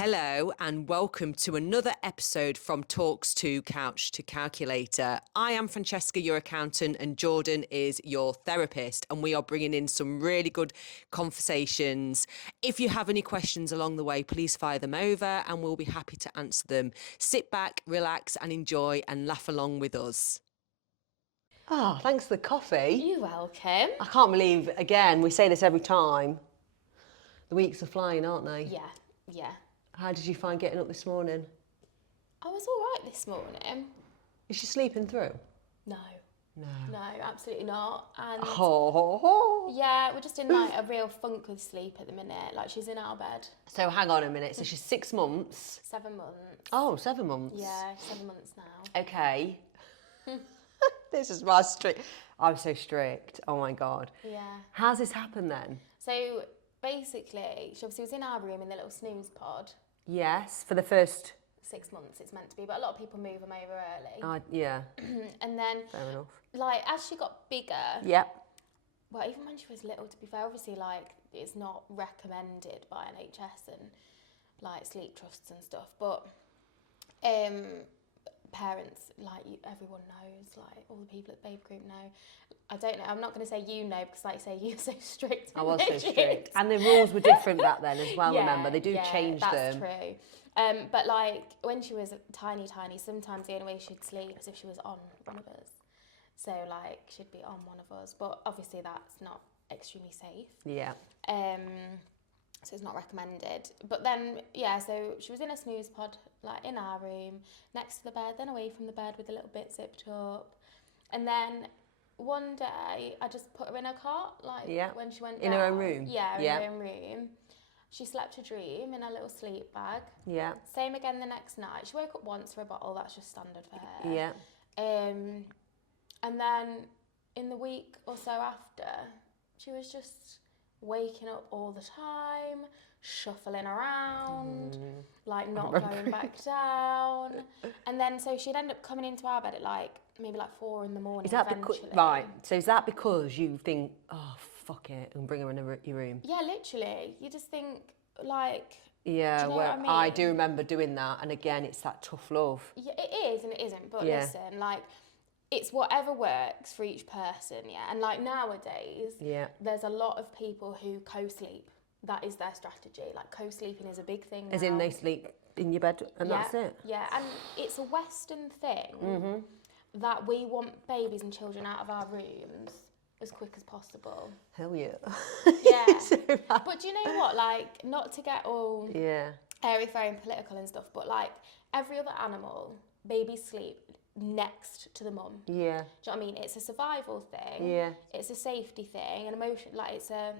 Hello and welcome to another episode from Talks to Couch to Calculator. I am Francesca, your accountant, and Jordan is your therapist, and we are bringing in some really good conversations. If you have any questions along the way, please fire them over and we'll be happy to answer them. Sit back, relax and enjoy and laugh along with us. Oh, thanks for the coffee. You're welcome. I can't believe, again, we say this every time, the weeks are flying, aren't they? Yeah. How did you find getting up this morning? I was all right this morning. Is she sleeping through? No, No. absolutely not. And Oh. yeah, we're just in like a real funk with sleep at the minute. Like she's in our bed. So hang on a minute. So she's 6 months. 7 months. Oh, 7 months. Yeah, 7 months now. Okay. This is my strict. I'm so strict. Oh my God. Yeah. How's this happened then? So basically, she obviously was in our room in the little snooze pod. Yes, for the first... 6 months it's meant to be, but a lot of people move them over early. Yeah. And then, Fair enough. like, as she got bigger... Yep. Well, even when she was little, to be fair, obviously, like, it's not recommended by NHS and, like, sleep trusts and stuff, but parents, like, everyone knows, like, all the people at the baby group know. I don't know, I'm not going to say you know, because, like, say you're so strict. I was so strict. And the rules were different back then as well, Yeah, remember? They do change them. That's true. But, like, when she was tiny, sometimes the only way she'd sleep is if she was on one of us. So, like, she'd be on one of us. But obviously that's not extremely safe. Yeah. So it's not recommended. But then, yeah, so she was in a snooze pod, like, in our room, next to the bed, then away from the bed with a little bit zipped up. And then one day, I just put her in her cot, like, when she went down. In her own room? Yeah, in her own room. She slept a dream in her little sleep bag. Yeah. Same again the next night. She woke up once for a bottle, that's just standard for her. Yeah. And then in the week or so after, she was just waking up all the time, shuffling around, like not going back down. And then so she'd end up coming into our bed at like maybe like 4 in the morning. Is that eventually. right? So is that because you think, oh fuck it, and bring her in your room? Yeah, literally. You just think like. Yeah, do you know well, what I mean? I do remember doing that, and again, it's that tough love. Yeah, it is and it isn't. But listen, like. It's whatever works for each person, yeah. And like nowadays, there's a lot of people who co-sleep. That is their strategy. Like co-sleeping is a big thing now. As in they sleep in your bed and that's it? Yeah, and it's a Western thing that we want babies and children out of our rooms as quick as possible. Hell yeah. Yeah. So but do you know what? Like, not to get all airy-fairy and political and stuff, but like every other animal, babies sleep next to the mum. Yeah. Do you know what I mean? It's a survival thing. Yeah. It's a safety thing, an emotion, like it's a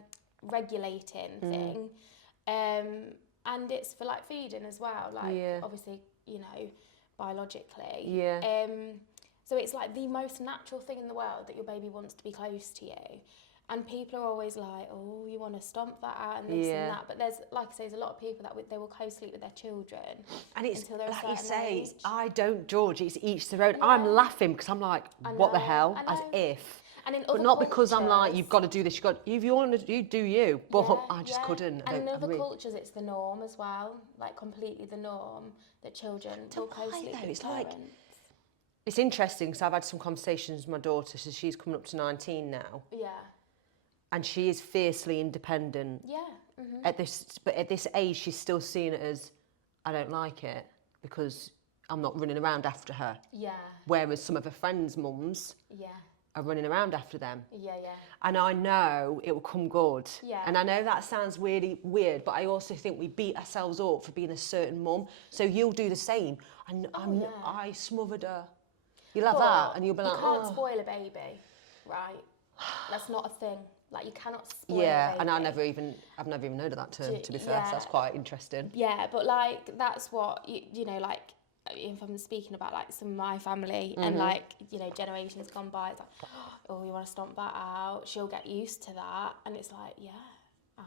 regulating thing. And it's for like feeding as well, like obviously, you know, biologically. Yeah. So it's like the most natural thing in the world that your baby wants to be close to you. And people are always like, oh, you want to stomp that out and this and that. But there's, like I say, there's a lot of people that they will co-sleep with their children. And it's until they're like you say, age. I don't, George, it's each their own. Yeah. I'm laughing because I'm like, what the hell? As if. And in but not because I'm like, you've got to do this, if you want to, you do you. But I just couldn't. And in other cultures, it's the norm as well. Like completely the norm that children will co-sleep with it's parents. like, it's interesting because I've had some conversations with my daughter, so she's coming up to 19 now. Yeah. And she is fiercely independent. Yeah. But at this age, she's still seeing it as, I don't like it because I'm not running around after her. Yeah. Whereas some of her friends' mums are running around after them. Yeah. And I know it will come good. Yeah. And I know that sounds really weird, but I also think we beat ourselves up for being a certain mum. So you'll do the same. I smothered her. You'll have that, and you'll be like, you can't spoil a baby, right? That's not a thing. Like, you cannot spoil a baby. And I've never even heard of that term, to be fair, so that's quite interesting. Yeah, but, like, that's what, you know, like, if I'm speaking about, like, some of my family and, like, you know, generations gone by, it's like, oh, you want to stomp that out? She'll get used to that. And it's like,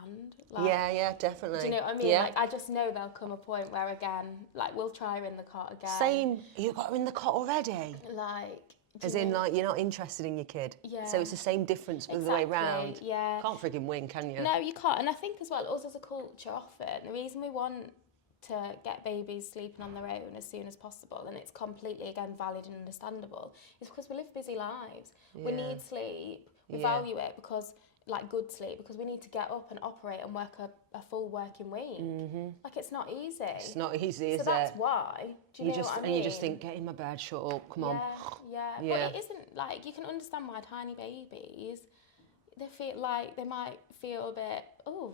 and? Like, yeah, definitely. Do you know what I mean? Yeah. Like, I just know there'll come a point where, again, like, we'll try her in the cot again. Same. You got her in the cot already? Like... As in, like, you're not interested in your kid. Yeah. So it's the same difference the way round. Yeah. Can't frigging win, can you? No, you can't. And I think as well, us as a culture often, the reason we want to get babies sleeping on their own as soon as possible, and it's completely, again, valid and understandable, is because we live busy lives. We need sleep. We value it because, like, good sleep, because we need to get up and operate and work a full working week. Like, it's not easy. It's not easy, is it? So that's why. Do you know what I mean? And you just think, get in my bed, shut up, come on. Yeah. But it isn't, like, you can understand why tiny babies, they feel like they might feel a bit, oh,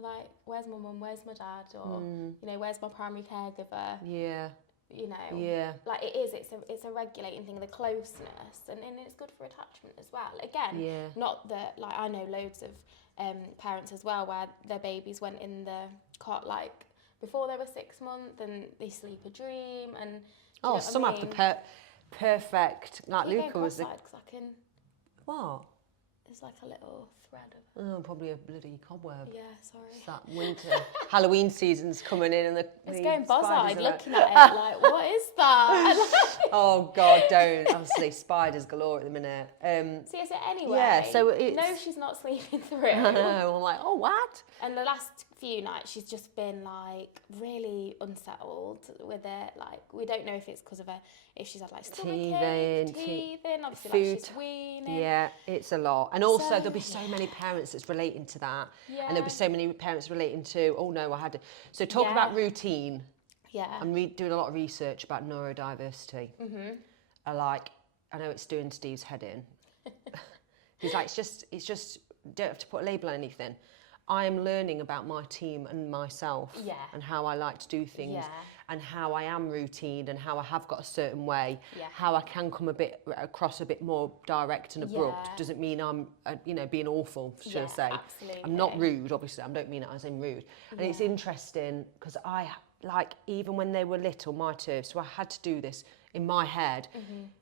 like, where's my mum, where's my dad, or, you know, where's my primary caregiver? Yeah. You know, like, it's a regulating thing, the closeness, and it's good for attachment as well. Again, not that, like, I know loads of parents as well where their babies went in the cot, like, before they were 6 months, and they sleep a dream, and some have the perfect, like Luca was the... Because I can... What? There's like a little thread of... Oh, probably a bloody cobweb. Yeah, sorry. It's that winter. Halloween season's coming in and it's going boz-eyed looking at it like, what is that? Oh, God, don't. Honestly, spiders galore at the minute. See, is it anyway? Yeah, so it's... No, she's not sleeping through. I know, I'm like, oh, what? And the last few nights, she's just been, like, really unsettled with it. Like, we don't know if it's because of if she's had, like, stomachache, teething, obviously, food. Like, she's weaning. Yeah, it's a lot. And also, there'll be so many parents that's relating to that. Yeah. And there'll be so many parents relating to, oh, no, I had to... So talk about routine. Yeah. I'm doing a lot of research about neurodiversity. I know it's doing Steve's head in. He's like, it's just, don't have to put a label on anything. I am learning about my team and myself and how I like to do things and how I am routine and how I have got a certain way, how I can come across a bit more direct and abrupt. Doesn't mean I'm, being awful, should I say. Absolutely. I'm not rude, obviously. I don't mean it as in rude. And it's interesting because even when they were little, my two, so I had to do this in my head.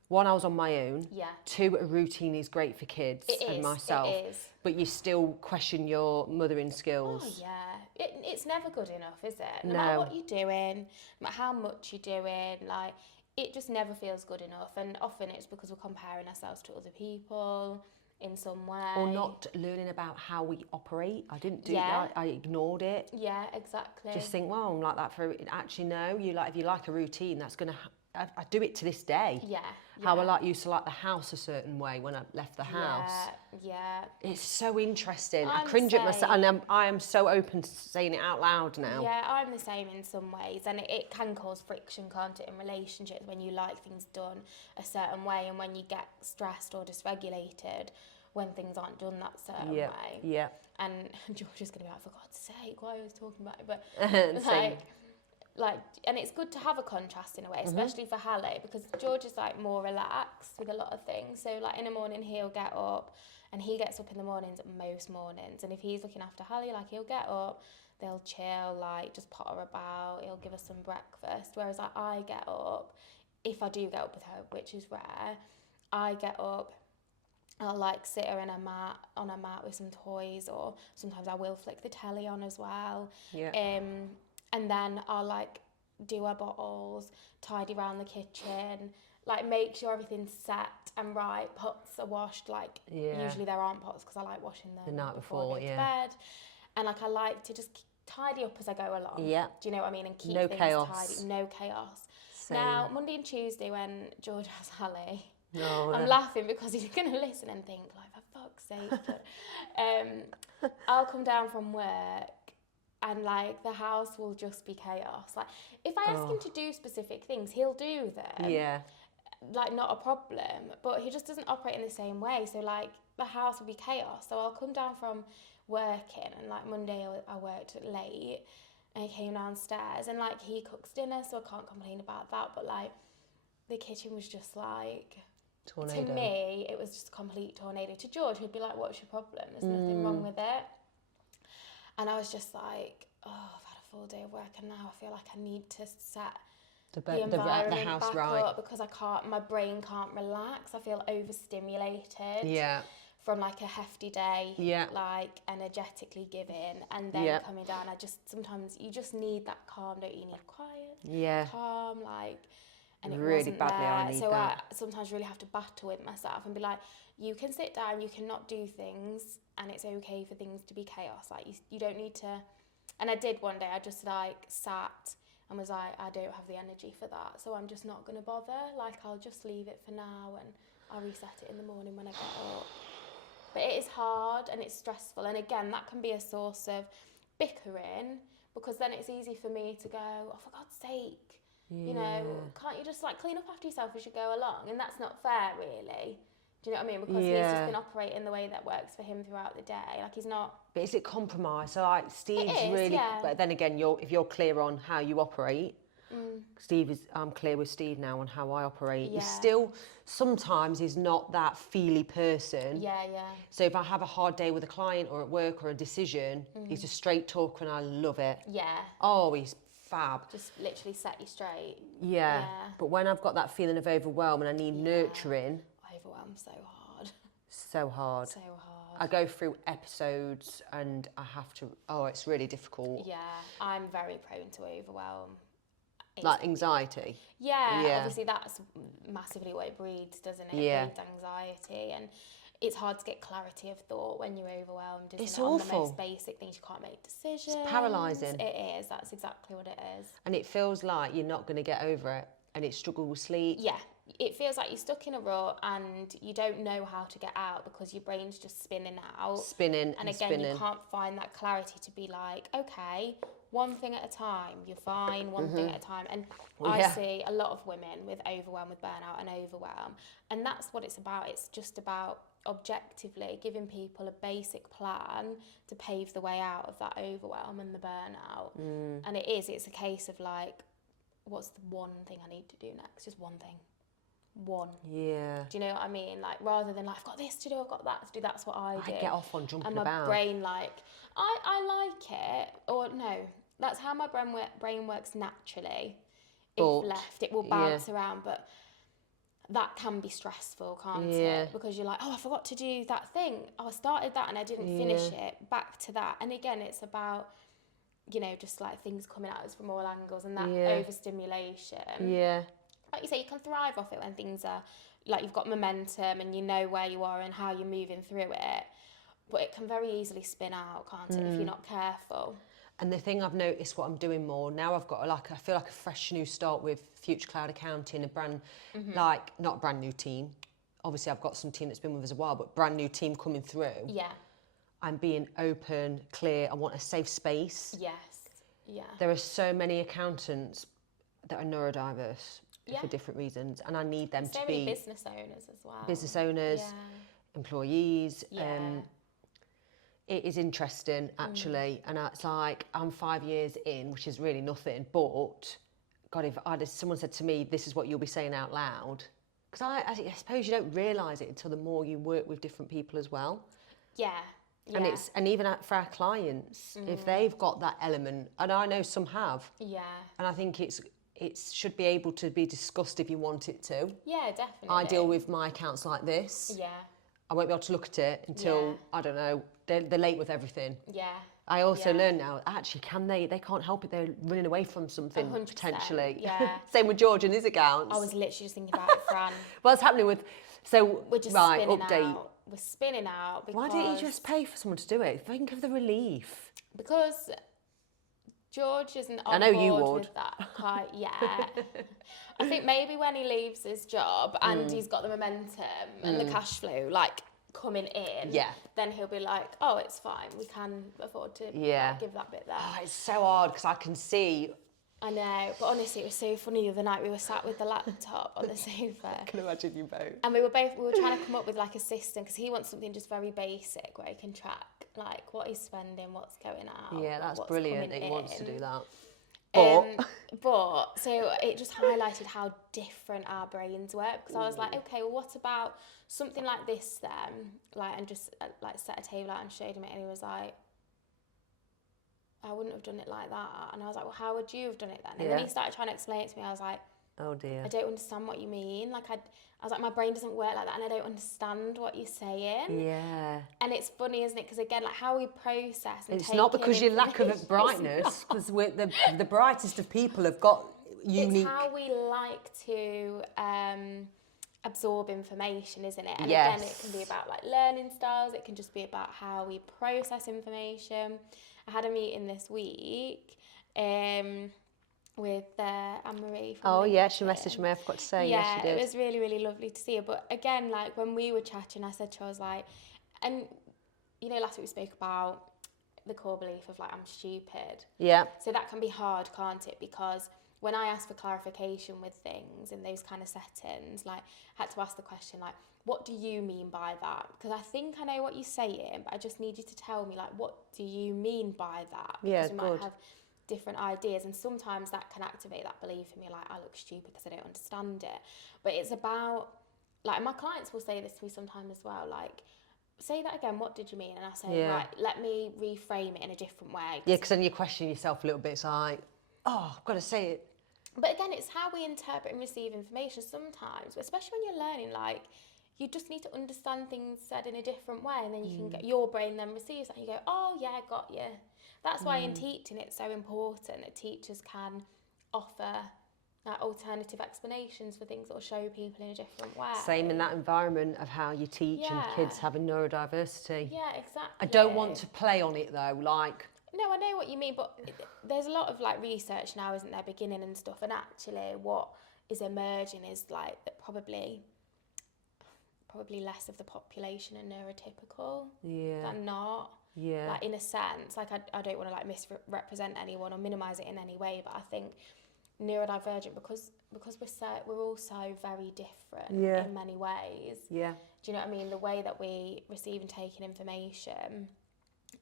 One, I was on my own. Yeah. Two, a routine is great for kids and myself. It is. But you still question your mothering skills. Oh, yeah. It's never good enough, is it? No matter what you're doing, no matter how much you're doing, like, it just never feels good enough. And often it's because we're comparing ourselves to other people in some way. Or not learning about how we operate. I didn't do that. I ignored it. Yeah, exactly. Just think, well, I'm like that for... Actually, no. If you like a routine, that's going to... I do it to this day. Yeah. How I used to like the house a certain way when I left the house. Yeah. It's so interesting. I I'm cringe the at myself, and I am so open to saying it out loud now. Yeah, I'm the same in some ways, and it can cause friction, can't it, in relationships when you like things done a certain way, and when you get stressed or dysregulated when things aren't done that certain way. Yeah. And George is going to be like, for God's sake, why are we talking about it? But like, and it's good to have a contrast in a way, especially for Halle, because George is like more relaxed with a lot of things. So like in the morning he'll get up, and he gets up in the mornings most mornings, and if he's looking after Halle, like, he'll get up, they'll chill, like, just potter about, he'll give us some breakfast. Whereas like, I get up, if I do get up with her, which is rare, I get up, I'll like sit her on a mat with some toys, or sometimes I will flick the telly on as well. And then I'll like do her bottles, tidy around the kitchen, like make sure everything's set and right, pots are washed, like usually there aren't pots because I like washing them the night before I go to bed. And like, I like to just tidy up as I go along. Yeah. Do you know what I mean? And keep things tidy. No chaos. Same. Now, Monday and Tuesday when George has Halle, I'm laughing because he's going to listen and think, like, for fuck's sake, George. I'll come down from work, and like, the house will just be chaos. Like, if I ask him to do specific things, he'll do them. Yeah. Like, not a problem. But he just doesn't operate in the same way. So like, the house will be chaos. So I'll come down from working, and like Monday I worked late, and I came downstairs, and like, he cooks dinner, so I can't complain about that. But like, the kitchen was just like... Tornado. To me, it was just a complete tornado. To George, he'd be like, what's your problem? There's nothing wrong with it. And I was just like, oh, I've had a full day of work, and now I feel like I need to set the environment house back right up, because my brain can't relax. I feel overstimulated. Yeah. From like a hefty day, like energetically giving, and then coming down. Sometimes you just need that calm, don't you? You need quiet, calm, like... And it really wasn't badly there. I need that. I sometimes really have to battle with myself and be like, you can sit down, you cannot do things, and it's okay for things to be chaos. Like, you don't need to... And I did one day, I just like sat and was like, I don't have the energy for that, so I'm just not going to bother. Like, I'll just leave it for now and I'll reset it in the morning when I get up. But it is hard and it's stressful. And again, that can be a source of bickering, because then it's easy for me to go, oh, for God's sake, you know, can't you just like clean up after yourself as you go along? And that's not fair, really. Do you know what I mean? Because he's just been operating the way that works for him throughout the day. Like, he's not... But is it compromise? So like Steve's really... yeah. But then again, if you're clear on how you operate, I'm clear with Steve now on how I operate. Yeah. He's still, sometimes he's not that feely person. Yeah. So if I have a hard day with a client or at work or a decision, he's a straight talker and I love it. Yeah. Oh, he's fab. Just literally set you straight. Yeah. But when I've got that feeling of overwhelm and I need nurturing... Overwhelmed so hard. So hard. So hard. I go through episodes and I have to... Oh, it's really difficult. Yeah, I'm very prone to overwhelm. Like anxiety? Yeah, obviously that's massively what it breeds, doesn't it? Yeah. It breeds anxiety, and it's hard to get clarity of thought when you're overwhelmed, isn't It's it? awful. On the most basic things, you can't make decisions. It's paralysing. It is, that's exactly what it is. And it feels like you're not going to get over it and it struggles with sleep. Yeah, it feels like you're stuck in a rut and you don't know how to get out because your brain's just spinning out. Spinning and again, spinning. You can't find that clarity to be like, okay, one thing at a time, you're fine, one thing at a time. And I see a lot of women with overwhelm, with burnout and overwhelm. And that's what it's about. It's just about objectively giving people a basic plan to pave the way out of that overwhelm and the burnout. And it's a case of like, what's the one thing I need to do next? Just one thing. One. Yeah. Do you know what I mean? Like, rather than like, I've got this to do, I've got that to do, that's what I do. I get off on jumping and my about. brain like, I like it, or no, that's how my brain works naturally. But, if left, it will bounce around, but that can be stressful, can't it? Because you're like, oh, I forgot to do that thing. Oh, I started that and I didn't finish it. Back to that. And again, it's about, you know, just like things coming at us from all angles and that overstimulation. Yeah. Like you say, you can thrive off it when things are like you've got momentum and you know where you are and how you're moving through it. But it can very easily spin out, can't it, if you're not careful. And the thing I've noticed, what I'm doing more now, I've got I feel like a fresh new start with Future Cloud Accounting, a brand, like not a brand new team. Obviously, I've got some team that's been with us a while, but brand new team coming through. Yeah. I'm being open, clear. I want a safe space. Yes. Yeah. There are so many accountants that are neurodiverse for different reasons, and I need them to be business owners as well. Business owners, employees. It is interesting, actually, and it's like I'm 5 years in, which is really nothing, but God, if someone said to me, this is what you'll be saying out loud, because I suppose you don't realise it until the more you work with different people as well. Yeah. And even for our clients, if they've got that element, and I know some have, and I think it should be able to be discussed if you want it to. Yeah, definitely. I deal with my accounts like this. Yeah. I won't be able to look at it until, I don't know, they're late with everything. Yeah. I also learn now, actually, they can't help it, they're running away from something, 100%, potentially. yeah. Same with George and his accounts. I was literally just thinking about it, Fran. What's happening with, so, We're just right, spinning update. out. We're spinning out because... Why don't you just pay for someone to do it? Think of the relief. Because George isn't on I know you board would. with that quite yet. I think maybe when he leaves his job and he's got the momentum and the cash flow like coming in, then he'll be like, oh, it's fine. We can afford to give that bit there. Oh, it's so hard because I can see... I know, but honestly, it was so funny the other night. We were sat with the laptop on the sofa. I can imagine you both. And we were trying to come up with like a system because he wants something just very basic where he can track like what he's spending, what's going out. Yeah, that's what's brilliant coming that he wants to in. do that. But so it just highlighted how different our brains work because I was like, okay, well, what about something like this then? Like, and just like set a table out and showed him it, and he was like, I wouldn't have done it like that. And I was like, well, how would you have done it then? And then he started trying to explain it to me. I was like, oh dear. I don't understand what you mean. Like, I was like, my brain doesn't work like that and I don't understand what you're saying. Yeah. And it's funny, isn't it? Because again, like how we process and it's not because you lack of brightness, because the brightest of people have got unique... It's how we like to absorb information, isn't it? And yes. again, it can be about like learning styles. It can just be about how we process information. I had a meeting this week with Anne-Marie from Oh, yeah, she LinkedIn. messaged me, I forgot to say. Yeah, Yes, she did. it was really, really lovely to see her. But again, like when we were chatting, I said to her, I was like, and you know, last week we spoke about the core belief of like, I'm stupid. Yeah. So that can be hard, can't it? Because when I ask for clarification with things in those kind of settings, like I had to ask the question, like, what do you mean by that? Because I think I know what you're saying, but I just need you to tell me, like, what do you mean by that? Because we might have different ideas, and sometimes that can activate that belief in me, like, I look stupid because I don't understand it. But it's about, like, my clients will say this to me sometimes as well, like, say that again, what did you mean? And I say, right, let me reframe it in a different way. Yeah, because then you question yourself a little bit. It's like, oh, I've got to say it. But again, it's how we interpret and receive information sometimes, especially when you're learning, like, you just need to understand things said in a different way, and then you can get your brain then receives that and you go, oh yeah, got you. That's why in teaching it's so important that teachers can offer like alternative explanations for things that will show people in a different way. Same in that environment of how you teach and kids having neurodiversity. Yeah, exactly. I don't want to play on it though, like... No, I know what you mean, but there's a lot of like research now, isn't there, beginning and stuff, and actually what is emerging is like that probably less of the population are neurotypical than not. Yeah. Like in a sense, like I don't want to like misrepresent anyone or minimise it in any way, but I think neurodivergent because we're all so very different in many ways. Yeah. Do you know what I mean? The way that we receive and take in information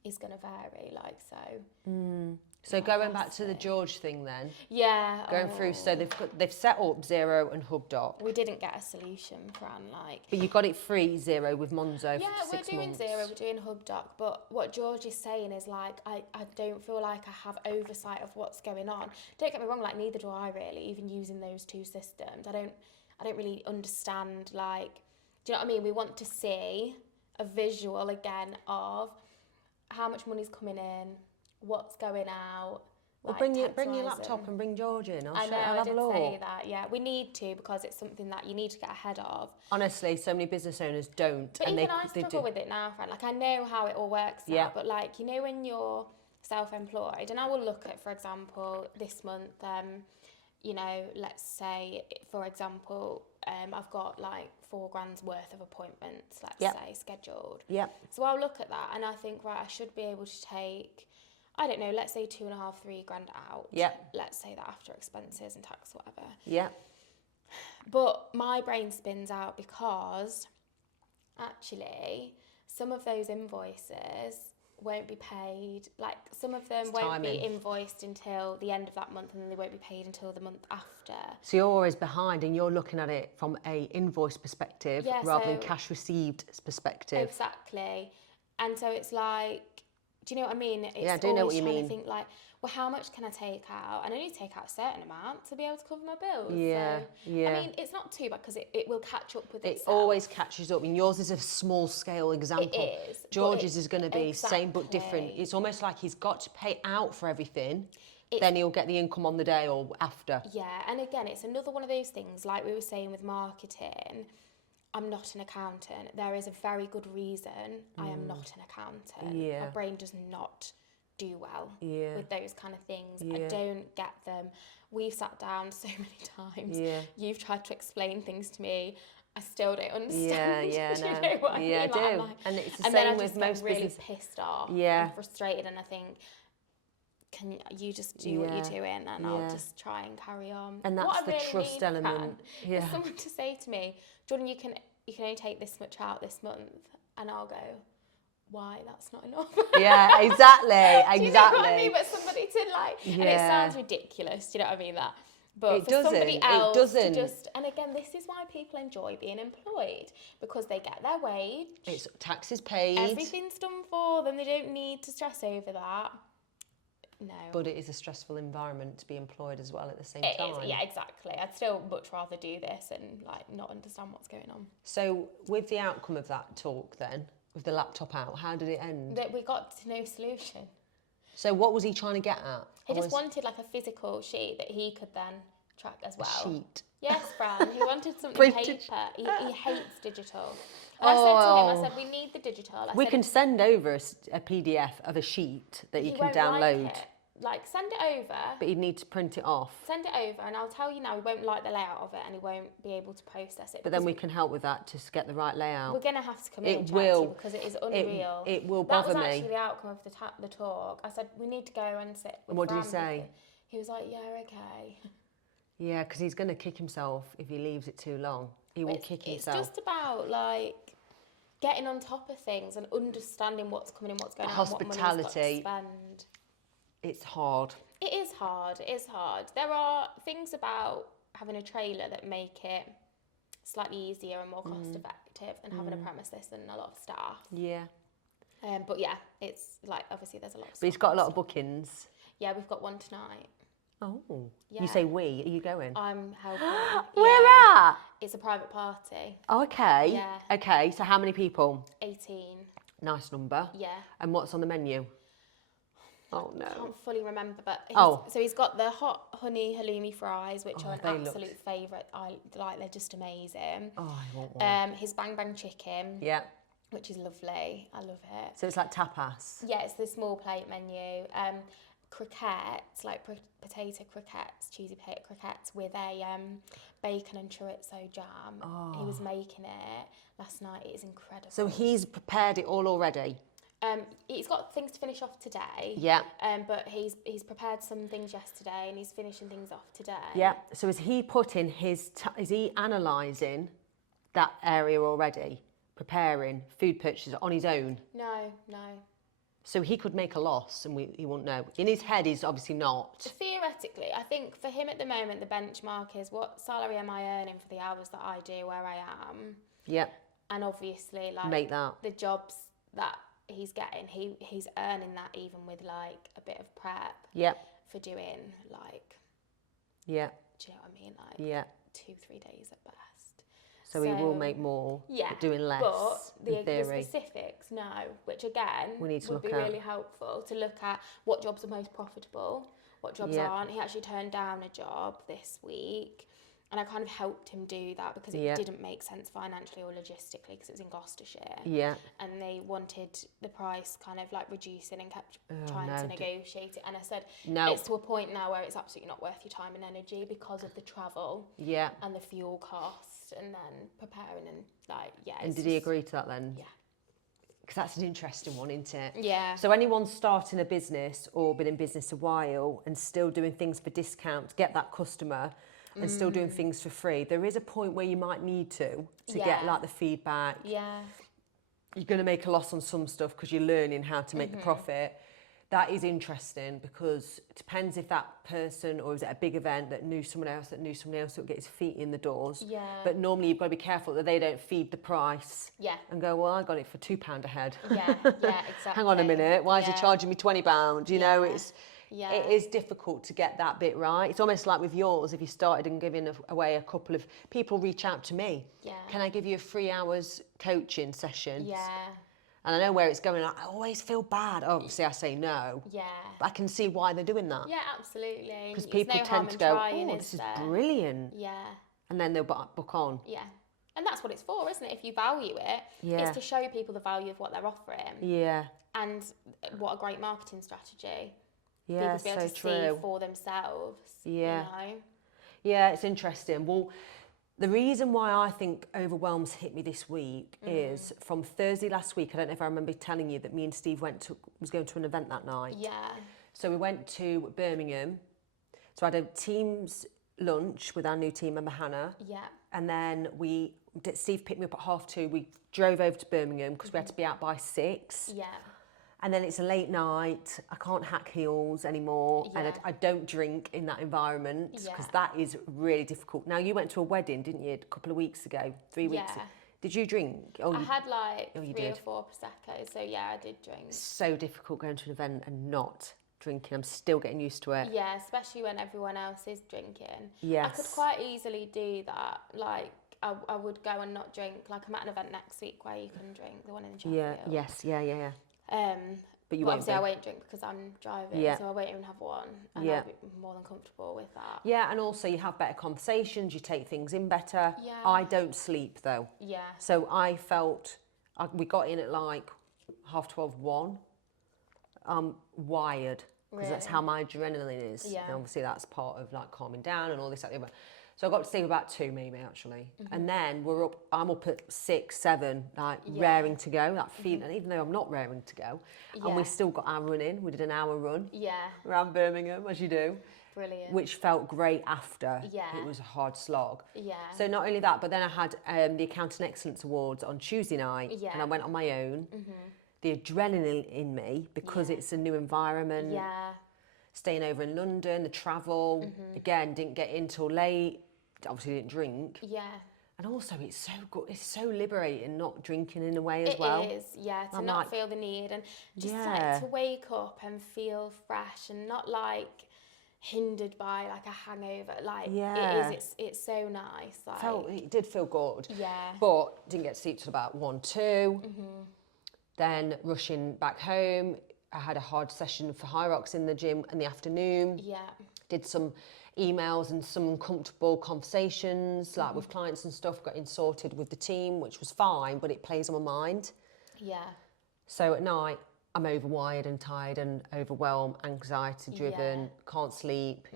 is going to vary, like so. So going back to the George thing then. Yeah. Going through, so they've set up Zero and HubDoc. We didn't get a solution for Anne, like. But you got it free, Zero, with Monzo for 6 months. Yeah, we're doing Zero, we're doing HubDoc, but what George is saying is like, I don't feel like I have oversight of what's going on. Don't get me wrong, like neither do I really, even using those two systems. I don't really understand, like, do you know what I mean? We want to see a visual again of how much money's coming in, what's going out. Well, like bring your laptop and bring George in. I'll have a look. I did say that, yeah. We need to, because it's something that you need to get ahead of. Honestly, so many business owners don't. But and even I struggle with it now, friend. Like, I know how it all works now, but like, you know, when you're self-employed, and I will look at, for example, this month, you know, let's say, for example, I've got like 4 grand's worth of appointments, let's say, scheduled. Yeah. So I'll look at that and I think, right, I should be able to take, I don't know, let's say 2.5, 3 grand out. Yeah. Let's say that after expenses and tax, whatever. Yeah. But my brain spins out because actually some of those invoices won't be paid, like some of them won't be invoiced until the end of that month, and then they won't be paid until the month after. So you're always behind and you're looking at it from a invoice perspective rather than cash received perspective. Exactly. And so it's like, do you know what I mean? It's I do know what you mean. To think like, well, how much can I take out? And I need to take out a certain amount to be able to cover my bills. Yeah, so, I mean, it's not too bad because it will catch up with itself. It always catches up. And yours is a small scale example. It is. George's is going to be same but different. It's almost like he's got to pay out for everything. Then he'll get the income on the day or after. Yeah, and again, it's another one of those things, like we were saying with marketing. I'm not an accountant. There is a very good reason I am not an accountant. Yeah. My brain does not do well with those kind of things. I don't get them. We've sat down so many times. Yeah. You've tried to explain things to me. I still don't understand. Yeah, do you know what I mean? I do. Like, and it's the same with most really business. Pissed off. Yeah. And frustrated, and I think, can you just do what you're doing, and I'll just try and carry on. And that's the really trust element. Yeah. Someone to say to me, Jordan, you can only take this much out this month, and I'll go, why? That's not enough. Yeah, exactly. Do you know what I mean? But somebody to like, and it sounds ridiculous. Do you know what I mean? That, but it for doesn't. Somebody else it doesn't. To just, and again, this is why people enjoy being employed, because they get their wage. It's taxes paid. Everything's done for them. They don't need to stress over that. No. But it is a stressful environment to be employed as well at the same time. It is, yeah, exactly. I'd still much rather do this and like not understand what's going on. So with the outcome of that talk then, with the laptop out, how did it end? That we got to no solution. So what was he trying to get at? He just wanted like a physical sheet that he could then track as well. A sheet? Yes, Fran. He wanted something paper. He hates digital. And I said to him, I said, we need the digital. We can send over a PDF of a sheet that you can download. Like it. like, send it over. But you'd need to print it off. Send it over, and I'll tell you now, he won't like the layout of it, and he won't be able to process it. But then we can help with that to get the right layout. We're going to have to come in and chat to you because it is unreal. It will bother me. That was actually the outcome of the talk. I said, we need to go and sit with And what did he Fran say? He was like, yeah, okay. Yeah, because he's going to kick himself if he leaves it too long. He will kick himself. It's just about, like, getting on top of things and understanding what's coming in, what's going on, what money's got to spend. It's hard. It is hard. It is hard. There are things about having a trailer that make it slightly easier and more cost effective than having a premises and a lot of staff. Yeah. But yeah, it's like, obviously there's a lot of But he's got a lot of bookings. Yeah, we've got one tonight. Oh. Yeah. You say we, are you going? I'm helping. Where at? It's a private party. Oh, okay. Yeah. Okay, so how many people? 18. Nice number. Yeah. And what's on the menu? Oh no. I can't fully remember, but so he's got the hot honey halloumi fries, which are an absolute favourite. They're just amazing. Oh, I want one. His bang bang chicken. Yeah. Which is lovely. I love it. So it's like tapas. Yeah, it's the small plate menu. Croquettes, like potato croquettes, cheesy potato croquettes with a bacon and chorizo jam. Oh. He was making it last night. It is incredible. So he's prepared it all already? He's got things to finish off today. Yeah. But he's prepared some things yesterday and he's finishing things off today. Yeah. So is he putting is he analysing that area already? Preparing food purchases on his own? No. So he could make a loss and he won't know. In his head, he's obviously not. Theoretically, I think for him at the moment, the benchmark is what salary am I earning for the hours that I do where I am? Yeah. And obviously, like, make that. The jobs that he's getting, he's earning that even with, like, a bit of prep. Yeah. For doing, like... Yeah. Do you know what I mean? Like, yeah. 2-3 days at best. So he will make more, but doing less, but in theory. The specifics, no, which again would be really helpful to look at what jobs are most profitable, what jobs aren't. He actually turned down a job this week, and I kind of helped him do that because it didn't make sense financially or logistically because it was in Gloucestershire. Yeah. And they wanted the price kind of like reducing and kept trying to negotiate it. And I said, it's to a point now where it's absolutely not worth your time and energy because of the travel and the fuel costs and then preparing and like, And did he agree to that then? Yeah. Because that's an interesting one, isn't it? Yeah. So anyone starting a business or been in business a while and still doing things for discount to get that customer and still doing things for free, there is a point where you might need to get like the feedback. Yeah. You're going to make a loss on some stuff because you're learning how to make the profit. That is interesting because it depends if that person or is it a big event that knew someone else that would get his feet in the doors. Yeah. But normally you've got to be careful that they don't feed the price. Yeah. And go, well, I got it for £2 a head. Yeah, exactly. Hang on a minute, why is he charging me £20? You know, it is difficult to get that bit right. It's almost like with yours, if you started and giving away a couple of people reach out to me. Yeah. Can I give you a 3 hours coaching session? Yeah. And I know where it's going. I always feel bad. Obviously, I say no. Yeah. But I can see why they're doing that. Yeah, absolutely. Because people tend to go, oh, this is brilliant. Yeah. And then they'll book on. Yeah. And that's what it's for, isn't it? If you value it, it's to show people the value of what they're offering. Yeah. And what a great marketing strategy. Yeah, people to be able to see for themselves. Yeah. You know? Yeah, it's interesting. Well, the reason why I think overwhelm's hit me this week is from Thursday last week. I don't know if I remember telling you that me and Steve was going to an event that night. Yeah. So we went to Birmingham. So I had a team's lunch with our new team member Hannah. Yeah. And then Steve picked me up at 2:30. We drove over to Birmingham because we had to be out by 6. Yeah. And then it's a late night. I can't hack heels anymore. Yeah. And I don't drink in that environment because that is really difficult. Now, you went to a wedding, didn't you, a couple of weeks ago, 3 weeks ago? Did you drink? I had like 3 or 4 Prosecco, so yeah, I did drink. So difficult going to an event and not drinking. I'm still getting used to it. Yeah, especially when everyone else is drinking. Yes. I could quite easily do that. Like, I would go and not drink. Like, I'm at an event next week where you can drink, the one in Sheffield. Yeah, yes, yeah. But you won't obviously I won't drink because I'm driving, so I won't even have one. And I'll be more than comfortable with that. Yeah, and also you have better conversations, you take things in better. Yeah. I don't sleep though. Yeah. So I felt, we got in at like 12:30, 1. I'm wired. because that's how my adrenaline is. Yeah. And obviously that's part of like calming down and all this, that, the other. So I got to sleep about 2 maybe actually. And then I'm up at 6, 7, like raring to go, that feeling, even though I'm not raring to go. And we still got our run in. We did an hour run around Birmingham, as you do. Brilliant. Which felt great after. Yeah. It was a hard slog. Yeah. So not only that, but then I had the Accounting Excellence Awards on Tuesday night, and I went on my own. The adrenaline in me, because it's a new environment. Yeah. Staying over in London, the travel. Again, didn't get in till late. Obviously didn't drink. Yeah. And also it's so good, it's so liberating not drinking in a way as well. It is, yeah, to not feel the need and just like to wake up and feel fresh and not like hindered by like a hangover. Like it's so nice. Like It did feel good. Yeah. But didn't get to sleep till about 1, 2. Then rushing back home. I had a hard session for Hyrox in the gym in the afternoon. Yeah. Did some emails and some uncomfortable conversations, like with clients and stuff, getting sorted with the team, which was fine, but it plays on my mind. Yeah. So at night, I'm overwired and tired and overwhelmed, anxiety driven, can't sleep,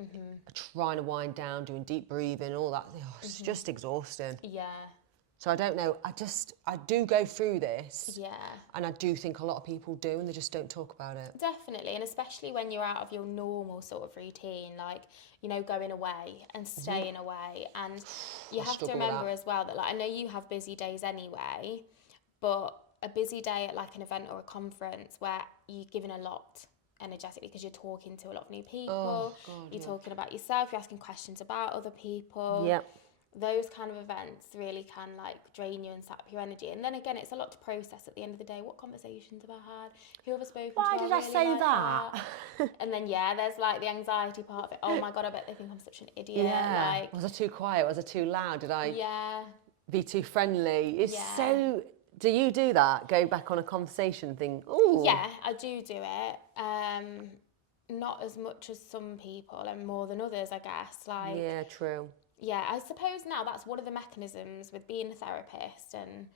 trying to wind down, doing deep breathing, all that. Oh, it's just exhausting. Yeah. So I don't know, I do go through this. Yeah. And I do think a lot of people do, and they just don't talk about it. Definitely, and especially when you're out of your normal sort of routine, like, you know, going away and staying away. And you have to remember as well that, like, I know you have busy days anyway, but a busy day at like an event or a conference where you're giving a lot energetically because you're talking to a lot of new people, you're talking about yourself, you're asking questions about other people. Yeah. Those kind of events really can like drain you and sap your energy. And then again, it's a lot to process at the end of the day. What conversations have I had? Who have I spoken to? Why did I say that? And then there's like the anxiety part of it. Oh my God, I bet they think I'm such an idiot. Yeah. Like, was I too quiet? Was I too loud? Did I be too friendly? It's so... Do you do that? Go back on a conversation and think, ooh. Yeah, I do it. Not as much as some people and more than others, I guess. Like, yeah, true. Yeah, I suppose now that's one of the mechanisms with being a therapist and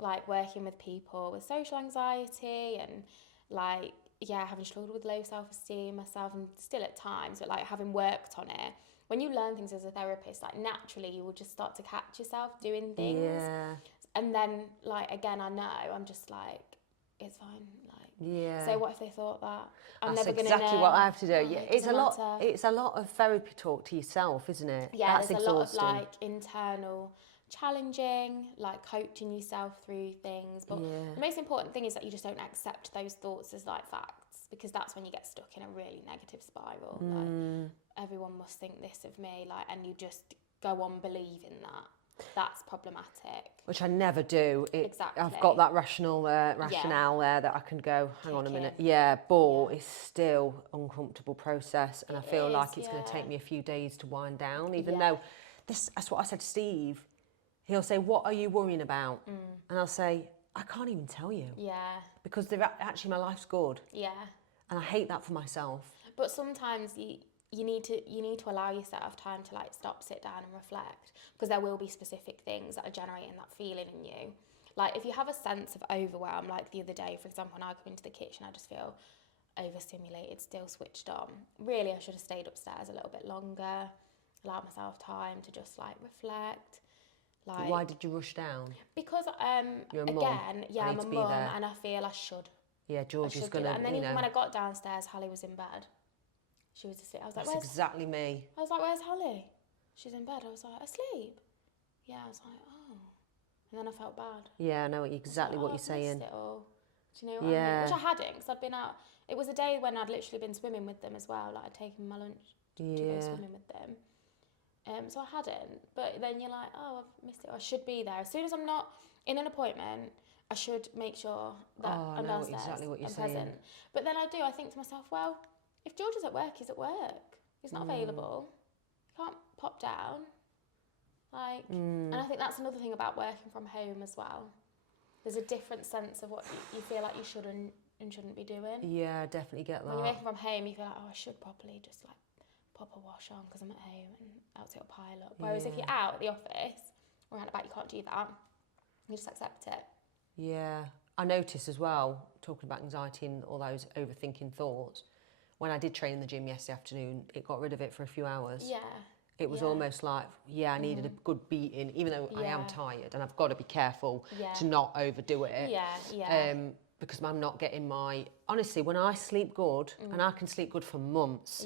like working with people with social anxiety and like, having struggled with low self-esteem myself and still at times, but like having worked on it. When you learn things as a therapist, like naturally you will just start to catch yourself doing things. Yeah. And then like, again, I know, I'm just like, it's fine. Like, so what if they thought that? That's exactly what I have to do. Yeah, it's a lot of therapy talk to yourself, isn't it? Yeah, that's there's exhausting. a lot of like internal challenging, like coaching yourself through things. But the most important thing is that you just don't accept those thoughts as like facts, because that's when you get stuck in a really negative spiral. Like, everyone must think this of me, like, and you just go on believing that. That's problematic. Which I never do. Exactly. I've got that rationale there that I can go, hang on a minute. Yeah, but it's still an uncomfortable process, and I feel like it's going to take me a few days to wind down, even though that's what I said to Steve. He'll say, what are you worrying about? And I'll say, I can't even tell you. Yeah. Because actually my life's good. Yeah. And I hate that for myself. But sometimes you need to allow yourself time to like stop, sit down and reflect, because there will be specific things that are generating that feeling in you. Like if you have a sense of overwhelm, like the other day, for example, when I go into the kitchen, I just feel overstimulated, still switched on. Really, I should have stayed upstairs a little bit longer, allowed myself time to just like reflect. Like, why did you rush down? Because You're a mum. again, I'm a mum and I feel I should. Yeah, George is gonna. And then even when I got downstairs, Hallie was in bed. She was asleep. I was like, that's exactly me. I was like, where's Holly? She's in bed. I was like, asleep? Yeah, I was like, oh. And then I felt bad. Yeah, I know exactly what you're saying. Missed it all. Do you know what I mean? Which I hadn't, because I'd been out. It was a day when I'd literally been swimming with them as well. Like, I'd taken my lunch to go swimming with them. So I hadn't. But then you're like, oh, I've missed it. I should be there. As soon as I'm not in an appointment, I should make sure that I'm downstairs. Exactly what you're saying. Present. But then I think to myself, well, if George is at work, he's at work. He's not available. You can't pop down. Like, and I think that's another thing about working from home as well. There's a different sense of what you feel like you should and shouldn't be doing. Yeah, I definitely get that. When you're working from home, you feel like, oh, I should probably just like pop a wash on because I'm at home, and else it'll pile up. Whereas if you're out at the office or out and about, you can't do that. You just accept it. Yeah. I notice as well, talking about anxiety and all those overthinking thoughts, when I did train in the gym yesterday afternoon, it got rid of it for a few hours. Yeah. It was almost like, I needed a good beating, even though I am tired, and I've got to be careful to not overdo it. Because I'm not getting honestly, when I sleep good, and I can sleep good for months,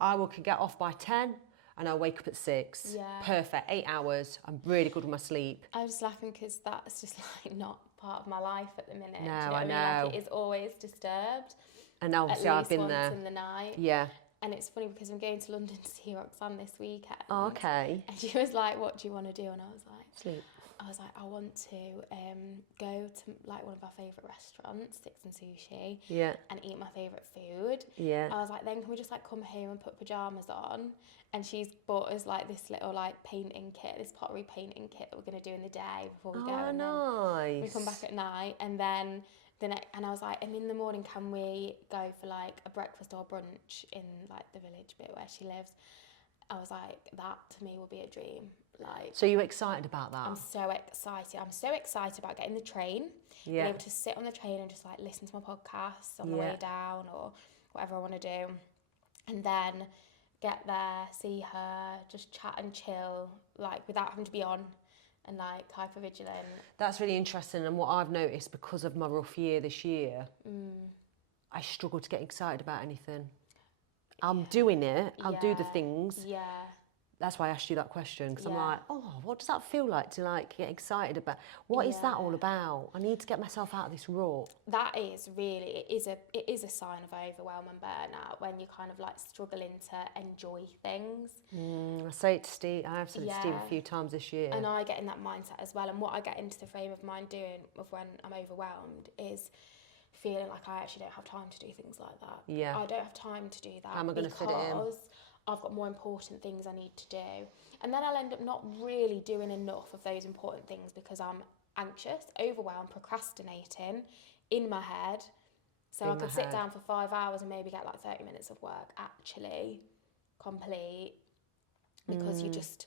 I can get off by 10 and I'll wake up at 6. Perfect, 8 hours. I'm really good with my sleep. I was laughing because that's just like not part of my life at the minute. No, Do you know what I mean? Like, it is always disturbed. And obviously at least I've been once there. in the night. Yeah. And it's funny because I'm going to London to see Roxanne this weekend. Oh, okay. And she was like, what do you want to do? And I was like, sleep. I was like, I want to go to like one of our favourite restaurants, Sticks and Sushi, and eat my favourite food. I was like, then can we just like come here and put pyjamas on? And she's bought us like this little like painting kit, this pottery painting kit that we're going to do in the day before we go. And nice. then we come back at night, and then and I was like, and in the morning, can we go for like a breakfast or brunch in like the village bit where she lives? I was like, that to me would be a dream. Like, so you're excited about that? I'm so excited. I'm so excited about getting the train, being able to sit on the train and just like listen to my podcasts on the way down or whatever I want to do, and then get there, see her, just chat and chill, like without having to be on and like hypervigilant. That's really interesting. And what I've noticed, because of my rough year this year, I struggle to get excited about anything. I'm doing it. I'll do the things. Yeah. That's why I asked you that question, because I'm like, oh, what does that feel like to like get excited about? What is that all about? I need to get myself out of this rut. That is really, it is a sign of overwhelm and burnout when you're kind of like struggling to enjoy things. I say it to Steve. I have said it to Steve a few times this year. And I get in that mindset as well. And what I get into the frame of mind doing of when I'm overwhelmed is feeling like I actually don't have time to do things like that. Yeah. I don't have time to do that. How am I going to fit it in? Because I've got more important things I need to do. And then I'll end up not really doing enough of those important things because I'm anxious, overwhelmed, procrastinating in my head. So I could sit down for 5 hours and maybe get like 30 minutes of work actually complete, because you just,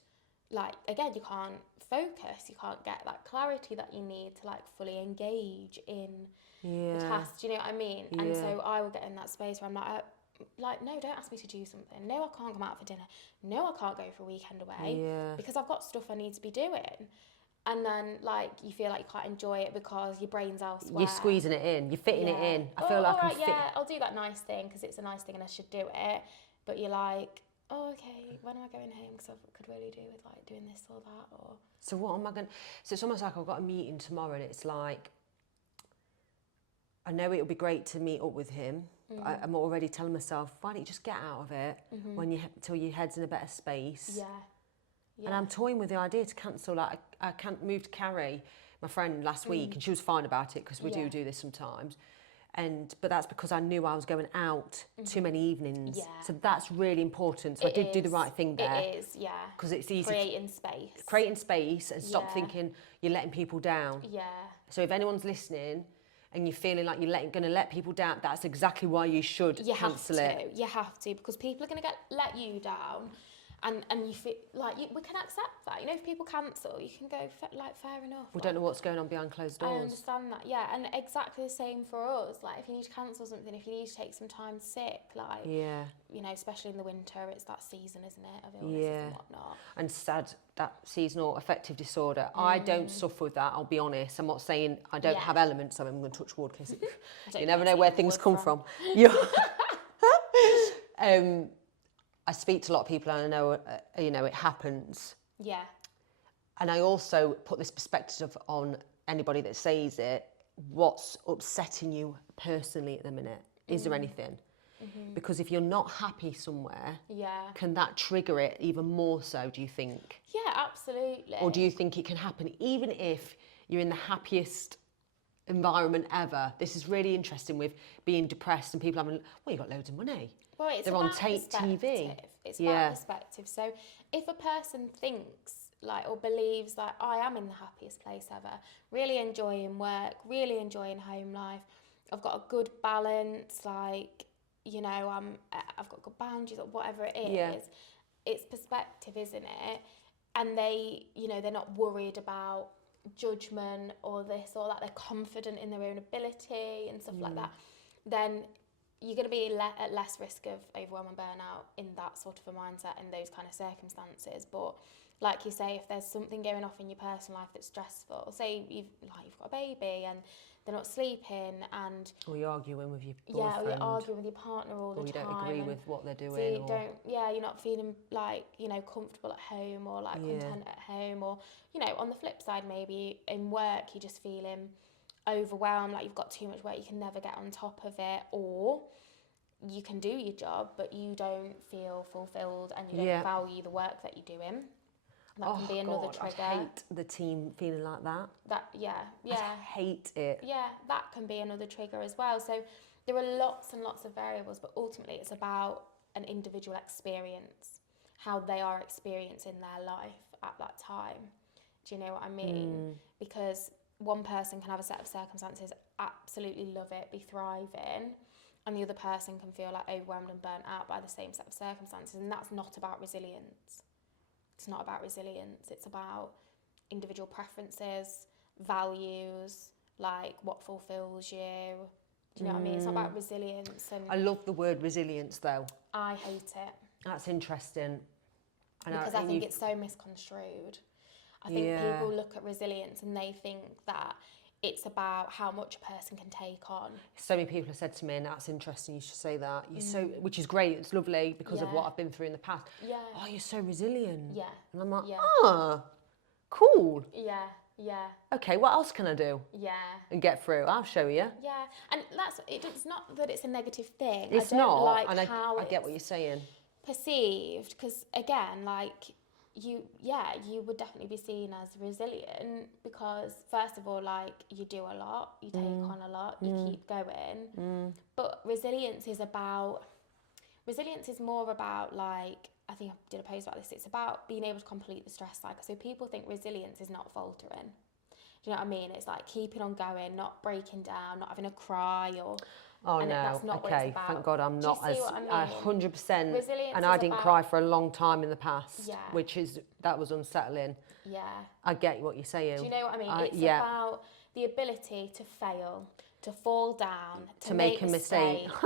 like, again, you can't focus, you can't get that clarity that you need to like fully engage in the task. Do you know what I mean? And so I will get in that space where I'm like, no, don't ask me to do something. No, I can't come out for dinner. No, I can't go for a weekend away because I've got stuff I need to be doing. And then, like, you feel like you can't enjoy it because your brain's elsewhere. You're squeezing it in. You're fitting it in. I feel like I'm fit. I'll do that nice thing because it's a nice thing and I should do it. But you're like, oh, okay, when am I going home? Because I could really do with, like, doing this or that. Or so what am I going to... So it's almost like I've got a meeting tomorrow and it's like, I know it'll be great to meet up with him. I'm already telling myself, why don't you just get out of it till your head's in a better space. And I'm toying with the idea to cancel. Like, I can't move to Carrie, my friend, last week, and she was fine about it because we do this sometimes. But that's because I knew I was going out too many evenings. So that's really important. So I did do the right thing there. It is, because it's easy. Creating space and stop thinking you're letting people down. So if anyone's listening and you're feeling like you're going to let people down, that's exactly why you should cancel it. You have to, because people are going to let you down. And you feel like we can accept that. You know, if people cancel, you can go, like, fair enough. We don't know what's going on behind closed doors. I understand that, and exactly the same for us. Like, if you need to cancel something, if you need to take some time sick, like, you know, especially in the winter, it's that season, isn't it, of illnesses and whatnot. And sad, that seasonal affective disorder. I don't suffer with that, I'll be honest. I'm not saying I don't have elements of it. I'm going to touch wood because you never know where things come from. I speak to a lot of people and I know, you know, it happens. And I also put this perspective on anybody that says it. What's upsetting you personally at the minute? Is there anything? Because if you're not happy somewhere, can that trigger it even more so, do you think? Yeah, absolutely. Or do you think it can happen even if you're in the happiest environment ever? This is really interesting with being depressed and people having, well, you've got loads of money. Well, they're on TV. It's about perspective. So if a person thinks, like, or believes that I am in the happiest place ever, really enjoying work, really enjoying home life, I've got a good balance, like, you know, I've got good boundaries or whatever it is, it's perspective, isn't it? And they, you know, they're not worried about judgment or this or that, they're confident in their own ability and stuff like that, then you're going to be at less risk of overwhelm and burnout in that sort of a mindset in those kind of circumstances. But like you say, if there's something going off in your personal life that's stressful, say you've got a baby and they're not sleeping, and or you're arguing with your boyfriend, or you're arguing with your partner all the or you time, don't agree with what they're doing, so you're not feeling like, you know, comfortable at home, or like content at home, or, you know, on the flip side, maybe in work you're just feeling overwhelmed, like you've got too much work, you can never get on top of it, or you can do your job but you don't feel fulfilled and you don't value the work that you're doing. That can be another trigger. I hate the team feeling like that. I hate it. Yeah, that can be another trigger as well. So there are lots and lots of variables, but ultimately it's about an individual experience, how they are experiencing their life at that time. Do you know what I mean? Because one person can have a set of circumstances, absolutely love it, be thriving, and the other person can feel like overwhelmed and burnt out by the same set of circumstances, and that's not about resilience. It's not about resilience. It's about individual preferences, values, like what fulfills you. Do you know what I mean? It's not about resilience. And I love the word resilience, though. I hate it. That's interesting. Because I think it's so misconstrued. I think people look at resilience and they think that it's about how much a person can take on. So many people have said to me, and that's interesting, you should say that. You're so, which is great, it's lovely because of what I've been through in the past. Yeah. Oh, you're so resilient. Yeah. And I'm like, cool. Yeah. Okay, what else can I do? Yeah. And get through? I'll show you. Yeah. And it's not that it's a negative thing. It's I don't not, like and how I get what you're saying. Perceived, because again, like, you would definitely be seen as resilient because, first of all, like, you do a lot, you take on a lot, you keep going. But resilience is more about, like, I think I did a post about this, it's about being able to complete the stress cycle. So people think resilience is not faltering. Do you know what I mean? It's like keeping on going, not breaking down, not having a cry, or... Oh, and no, that's not what it's about. Thank God I'm not as... what I mean? 100%. Resilience and I is didn't about... cry for a long time in the past, Yeah. that was unsettling. Yeah. I get what you're saying. Do you know what I mean? It's about the ability to fail, to fall down, to make a mistake. mistakes.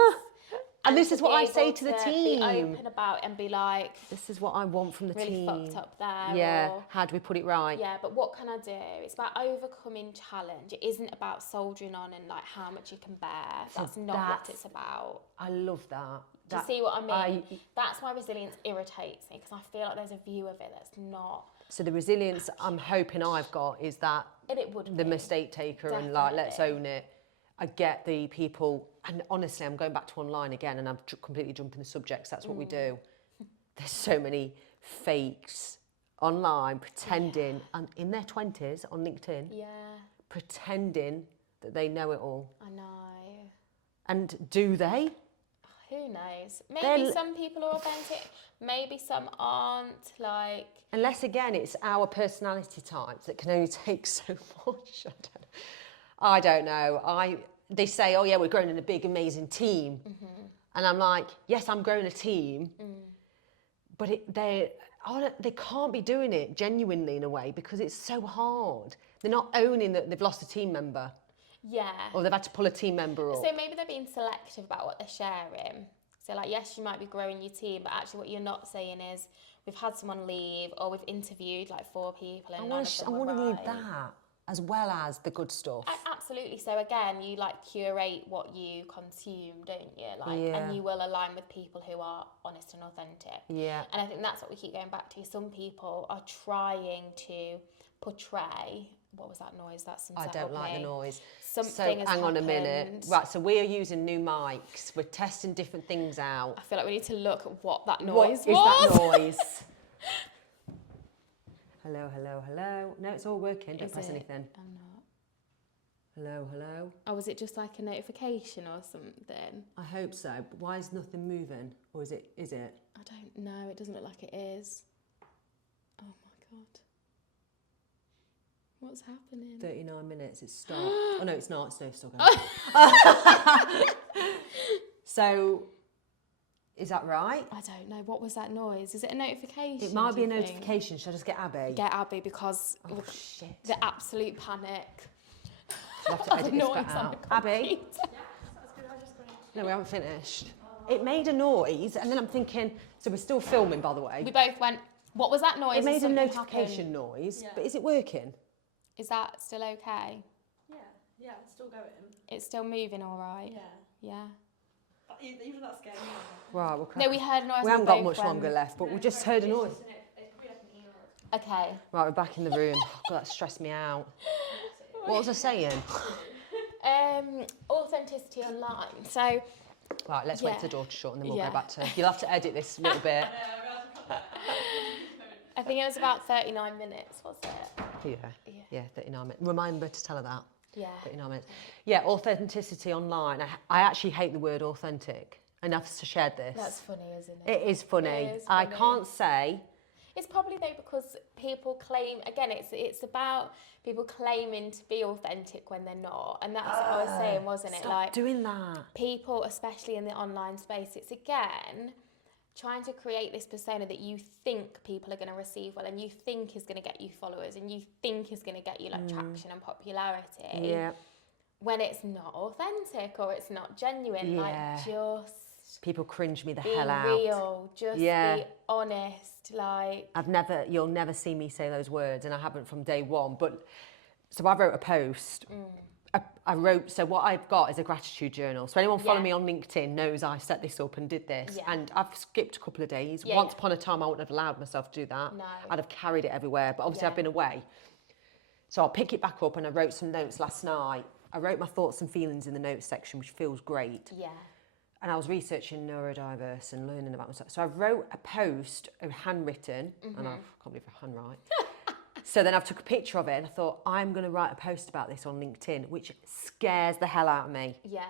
And this is what I say to the team. Be open about and be like, this is what I want from the really team. Fucked up there. Yeah. Or, how do we put it right? Yeah, but what can I do? It's about overcoming challenge. It isn't about soldiering on and like how much you can bear. That's not what it's about. I love that. Do you see what I mean? That's why resilience irritates me, because I feel like there's a view of it that's not. So the resilience I'm hoping I've got is that the mistake taker. Definitely. And like, let's own it. I get the people, and honestly, I'm going back to online again, and I'm completely jumping the subjects. That's what we do. There's so many fakes online pretending, and in their 20s on LinkedIn, pretending that they know it all. I know. And do they? Who knows? Maybe some people are authentic, maybe some aren't, like... Unless, again, it's our personality types that can only take so much. I don't know. They say, oh yeah, we're growing in a big, amazing team. And I'm like, yes, I'm growing a team. But they can't be doing it genuinely in a way because it's so hard. They're not owning that they've lost a team member. Yeah. Or they've had to pull a team member up. So maybe they're being selective about what they're sharing. So like, yes, you might be growing your team, but actually what you're not saying is we've had someone leave or we've interviewed like 4 people and none of them were right. I want to read that as well as the good stuff. Absolutely. So again, you like curate what you consume, don't you? Like, and you will align with people who are honest and authentic. Yeah. And I think that's what we keep going back to. Some people are trying to portray... What was that noise? That's I don't like the noise. Something has hang on a happened. minute. Right, so we are using new mics. We're testing different things out. I feel like we need to look at what that noise was. What is that noise? Hello, hello, hello. No, it's all working. Don't press anything. I'm not. Hello, hello. Oh, was it just like a notification or something? I hope so. But why is nothing moving? Or is it? I don't know. It doesn't look like it is. Oh my God. What's happening? 39 minutes, it's stopped. Oh no, it's not, it's still going. So, is that right? I don't know, what was that noise? Is it a notification? It might be a notification, should I just get Abby? Get Abby, because shit. The absolute panic. You'll have to edit this bit out. Abby? Yeah, that's good, I just got it. No, we haven't finished. It made a noise, and then I'm thinking, so we're still filming, by the way. We both went, what was that noise? It made a Something notification happened. noise, but is it working? Is that still okay? Yeah, it's still going. It's still moving all right? Yeah. But even that scared me. Right, we'll crack No, we heard a noise. We haven't got much longer left, but we just heard a noise. Okay. Right, we're back in the room. God, that stressed me out. What was I saying? Authenticity online. So, Right, let's wait for the door to shut and then we'll Yeah. go back to... You'll have to edit this a little bit. I think it was about 39 minutes, was it? Yeah, 39 minutes. Remember to tell her that. Yeah. 39 minutes. Yeah, authenticity online. I actually hate the word authentic. And I've shared this. That's funny, isn't it? It is funny. It is I funny. can't say... It's probably though because people claim, again, it's about people claiming to be authentic when they're not. And that's what I was saying, wasn't it? Stop Like doing that. people, especially in the online space, it's again trying to create this persona that you think people are going to receive well and you think is going to get you followers and you think is going to get you like traction and popularity. Yeah. When it's not authentic or it's not genuine. Yeah. Like just People cringe me the be hell out. real, just Yeah. be honest, like You'll never see me say those words, and I haven't from day one. But so I wrote a post. So what I've got is a gratitude journal. So anyone following me on LinkedIn knows I set this up and did this. Yeah. And I've skipped a couple of days. Yeah, Once yeah. upon a time, I wouldn't have allowed myself to do that. No. I'd have carried it everywhere. But obviously, Yeah. I've been away. So I'll pick it back up, and I wrote some notes last night. I wrote my thoughts and feelings in the notes section, which feels great. yeah. And I was researching neurodiverse and learning about myself. So I wrote a post, handwritten, and I can't believe I handwrite. So then I took a picture of it and I thought, I'm going to write a post about this on LinkedIn, which scares the hell out of me. Yeah.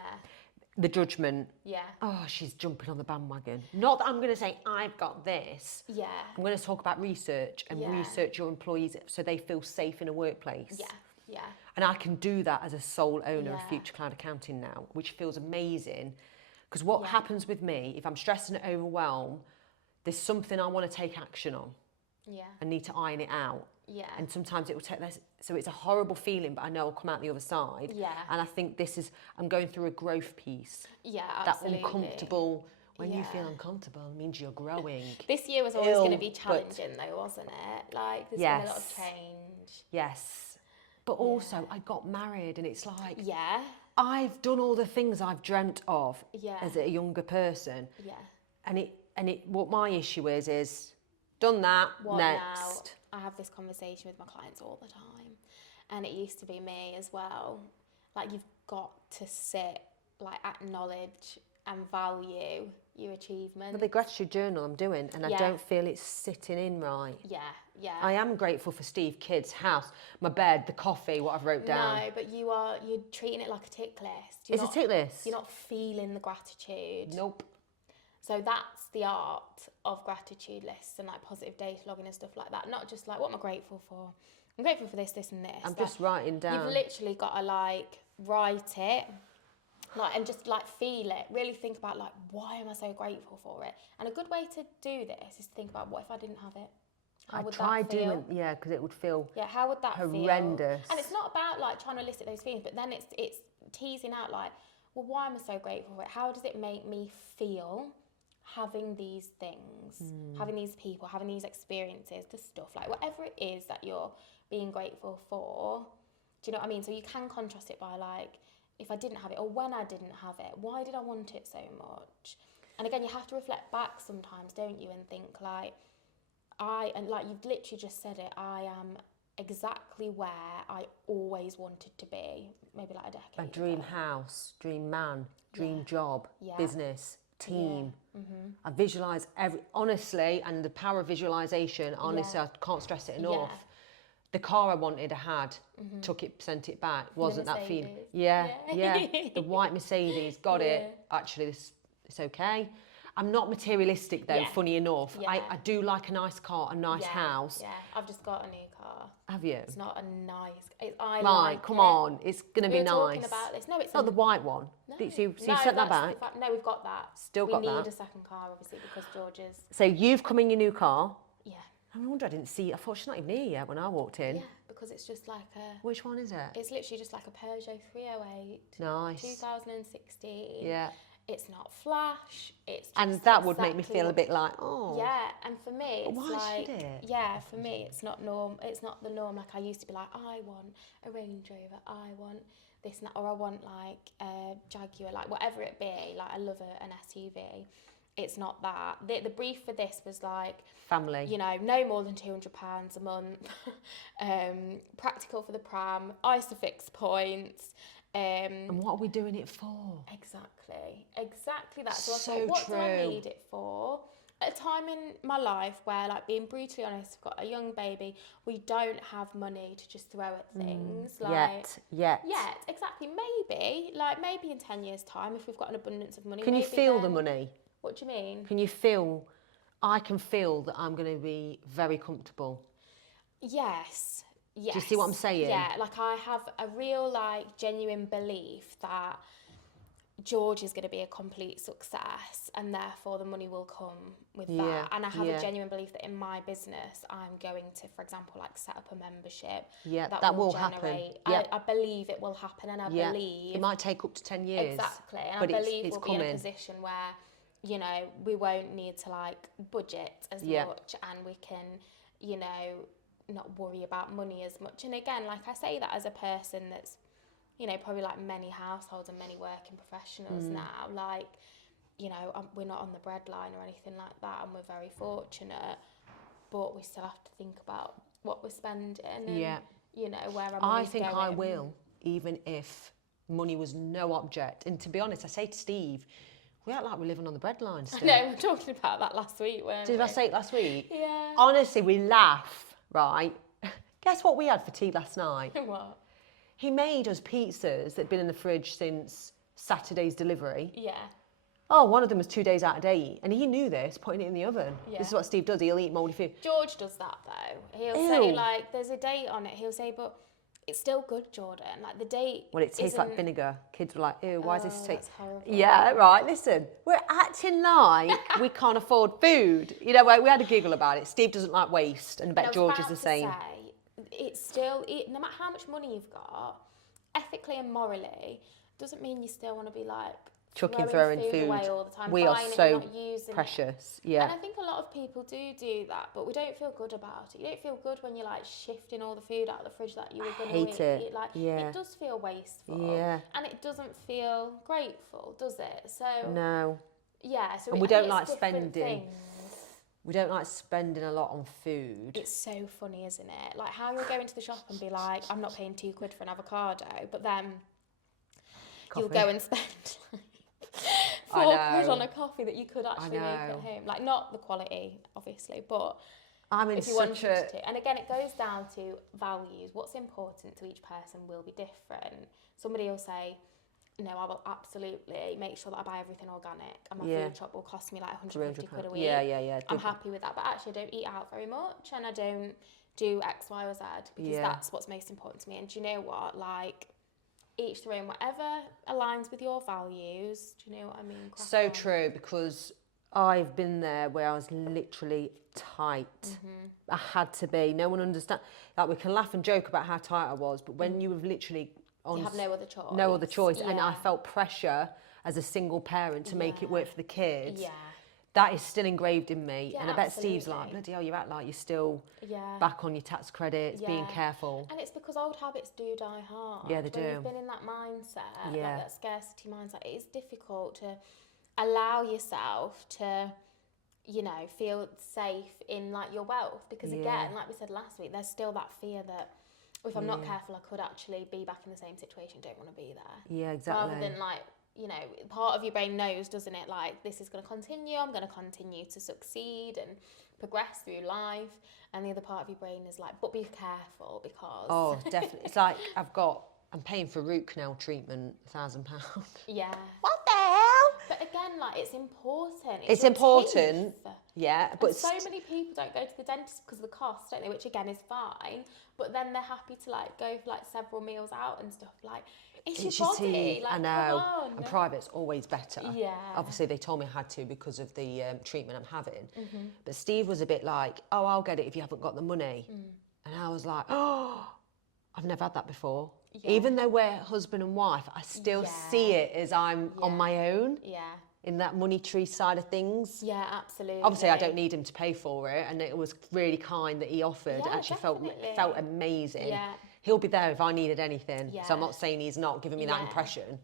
The judgment. Yeah. Oh, she's jumping on the bandwagon. Not that I'm going to say, I've got this. Yeah. I'm going to talk about research and Yeah. research your employees so they feel safe in a workplace. Yeah. Yeah. And I can do that as a sole owner of Yeah. Future Cloud Accounting now, which feels amazing. Because what happens with me, if I'm stressed and overwhelmed, there's something I want to take action on. Yeah. I need to iron it out. Yeah. And sometimes it will take this. So it's a horrible feeling, but I know I'll come out the other side. Yeah. And I think I'm going through a growth piece. Yeah, That absolutely. uncomfortable, when you Yeah. feel uncomfortable, it means you're growing. This year was always going to be but- challenging though, wasn't it? Like, there's been a lot of Yes. change. Yes. But also, I got married, and it's like, Yeah. I've done all the things I've dreamt of Yeah. as a younger person. Yeah. And what my issue is done that, What next. now? I have this conversation with my clients all the time. And it used to be me as well. Like, you've got to sit, like, acknowledge and value your achievements. But the gratitude journal I'm doing, and I Yeah. don't feel it's sitting in right. Yeah, yeah. I am grateful for Steve Kidd's house, my bed, the coffee, what I've wrote down. No, but you're treating it like a tick list. It's a tick list. You're not feeling the gratitude. Nope. So that's the art of gratitude lists and like positive data logging and stuff like that. Not just like, what am I grateful for? I'm grateful for this, this and this. I'm Like, just writing down. You've literally got to like write it, like, and just like feel it. Really think about like, why am I so grateful for it? And a good way to do this is to think about, what if I didn't have it? How I would tried that feel? doing, because it would feel Yeah, how would that feel? horrendous. And it's not about like trying to elicit those feelings, but then it's teasing out like, well, why am I so grateful for it? How does it make me feel having these things, having these people, having these experiences, the stuff, like whatever it is that you're being grateful for? Do you know what I mean? So you can contrast it by like, if I didn't have it, or when I didn't have it, why did I want it so much? And again, you have to reflect back sometimes, don't you, and think like, and like you've literally just said it, I am exactly where I always wanted to be, maybe like a decade a dream ago. house, dream man, dream job, Yeah. business, team. Mm-hmm. I visualise honestly, and the power of visualisation, honestly, Yeah. I can't stress it enough. Yeah. The car I wanted, I had, sent it back. Wasn't that feeling? Mercedes. Yeah, Yeah. yeah. The white Mercedes, got it. Actually, it's okay. I'm not materialistic though, Yeah. funny enough. Yeah. I do like a nice car, a nice house. Yeah, I've just got a new car. Have you? It's not a nice. I Right, like come it. on. It's going to We be were nice. talking about this. No, it's not the white one. No, So you no, sent that that's back. the fact- No, we've got that. Still got We that. need a second car, obviously, because George's. So you've come in your new car. Yeah. I wonder I didn't see. I thought she's not even here yet when I walked in. Yeah, because it's just like a. Which one is it? It's literally just like a Peugeot 308. Nice. 2016. Yeah. It's not flash. It's just And that would make me exactly feel a bit like, oh. Yeah, and for me, it's why like, should it? yeah, for me, it's not the norm. Like I used to be like, I want a Range Rover, I want this and that, or I want like a Jaguar, like whatever it be. Like I love an SUV. It's not that. The brief for this was like, Family. you know, no more than £200 a month, practical for the pram, ISOFIX points. And what are we doing it for? Exactly that. So I So thought, what do I true. need it for? At a time in my life where, like, being brutally honest, I've got a young baby, we don't have money to just throw at things. Yet. Exactly. Maybe in 10 years' time, if we've got an abundance of money. Can you maybe feel the then- money? What do you mean? Can you feel, I can feel that I'm going to be very comfortable. Yes. Do you see what I'm saying? Yeah, like I have a real, like, genuine belief that George is going to be a complete success and therefore the money will come with that. And I have a genuine belief that in my business, I'm going to, for example, like set up a membership. Yeah, that will happen. generate. Yeah. I believe it will happen, and I believe... It might take up to 10 years. Exactly, and but I believe it's we'll coming. be in a position where, you know, we won't need to, like, budget as much, and we can, you know, not worry about money as much. And again, like I say that as a person that's, you know, probably like many households and many working professionals now, like, you know, we're not on the breadline or anything like that, and we're very fortunate, but we still have to think about what we're spending and, you know, where our money's going. I think I will, even if money was no object. And to be honest, I say to Steve, we act like we're living on the breadline still. No, we were talking about that last week, weren't we? Did I say it last week? Yeah. Honestly, we laugh, right? Guess what we had for tea last night? What? He made us pizzas that had been in the fridge since Saturday's delivery. Yeah. Oh, one of them was 2 days out of date. And he knew this, putting it in the oven. Yeah. This is what Steve does. He'll eat mouldy food. George does that, though. He'll say, like, there's a date on it. He'll say, but it's still good, Jordan. Like, the date Well, it tastes like isn't- vinegar. Kids were like, ew, why is this taste? That's horrible. Yeah, right, listen. We're acting like we can't afford food. You know, we had a giggle about it. Steve doesn't like waste, and I bet I was George is about the to same. say, it's still, no matter how much money you've got, ethically and morally, doesn't mean you still want to be like Throwing food away away all the time. We are buying it so and not using precious. it. Yeah. And I think a lot of people do that, but we don't feel good about it. You don't feel good when you're like shifting all the food out of the fridge that you were going to eat. hate it. Like, Yeah. it does feel wasteful. Yeah. And it doesn't feel grateful, does it? So No. yeah. So And I we think don't it's like different spending. things. We don't like spending a lot on food. It's so funny, isn't it? Like how you'll go into the shop and be like, I'm not paying £2 for an avocado, but then you'll go and spend like £4 on a coffee that you could actually make at home. Like not the quality, obviously, but I'm in if you wanted such a... to. And again, it goes down to values. What's important to each person will be different. Somebody will say, no, I will absolutely make sure that I buy everything organic, and my food shop will cost me like 150 quid a week. Yeah. I'm happy with that, but actually I don't eat out very much, and I don't do X, Y, or Z because that's what's most important to me. And do you know what? Like, each their own, whatever aligns with your values. Do you know what I mean? Crack So on. true, because I've been there where I was literally tight. I had to be. No one understands. Like, we can laugh and joke about how tight I was, but when you have literally... You have no other choice. No other choice. And I Yeah. felt pressure as a single parent to make it work for the kids. Yeah. That is still engraved in me. Yeah, and I bet Steve's like, absolutely. bloody hell, you act like you're still Yeah. back on your tax credits, being careful. And it's because old habits do die hard. Yeah, they When do. you've been in that mindset, Yeah. like that scarcity mindset, it is difficult to allow yourself to, you know, feel safe in like your wealth. Because again, like we said last week, there's still that fear that if I'm not careful, I could actually be back in the same situation. Don't want to be there. Yeah, exactly. Rather than like, you know, part of your brain knows, doesn't it? Like, this is going to continue. I'm going to continue to succeed and progress through life. And the other part of your brain is like, but be careful because... Oh, definitely. It's like I'm paying for root canal treatment, £1,000. Yeah. What the hell? But again, like, it's important. It's your important. teeth. Yeah, And but so many people don't go to the dentist because of the cost, don't they? Which again is fine. But then they're happy to like go for like several meals out and stuff. Like, it's your body. teeth. Like, I know. come on. And private's always better. Yeah. Obviously, they told me I had to because of the treatment I'm having. But Steve was a bit like, oh, I'll get it if you haven't got the money. And I was like, oh, I've never had that before. Yeah. Even though we're husband and wife, I still see it as I'm on my own Yeah. in that money tree side of things. Yeah, absolutely. Obviously, I don't need him to pay for it, and it was really kind that he offered. Yeah, It actually definitely. felt amazing. Yeah. He'll be there if I needed anything. So I'm Yeah. not saying he's not giving me that Yeah. impression.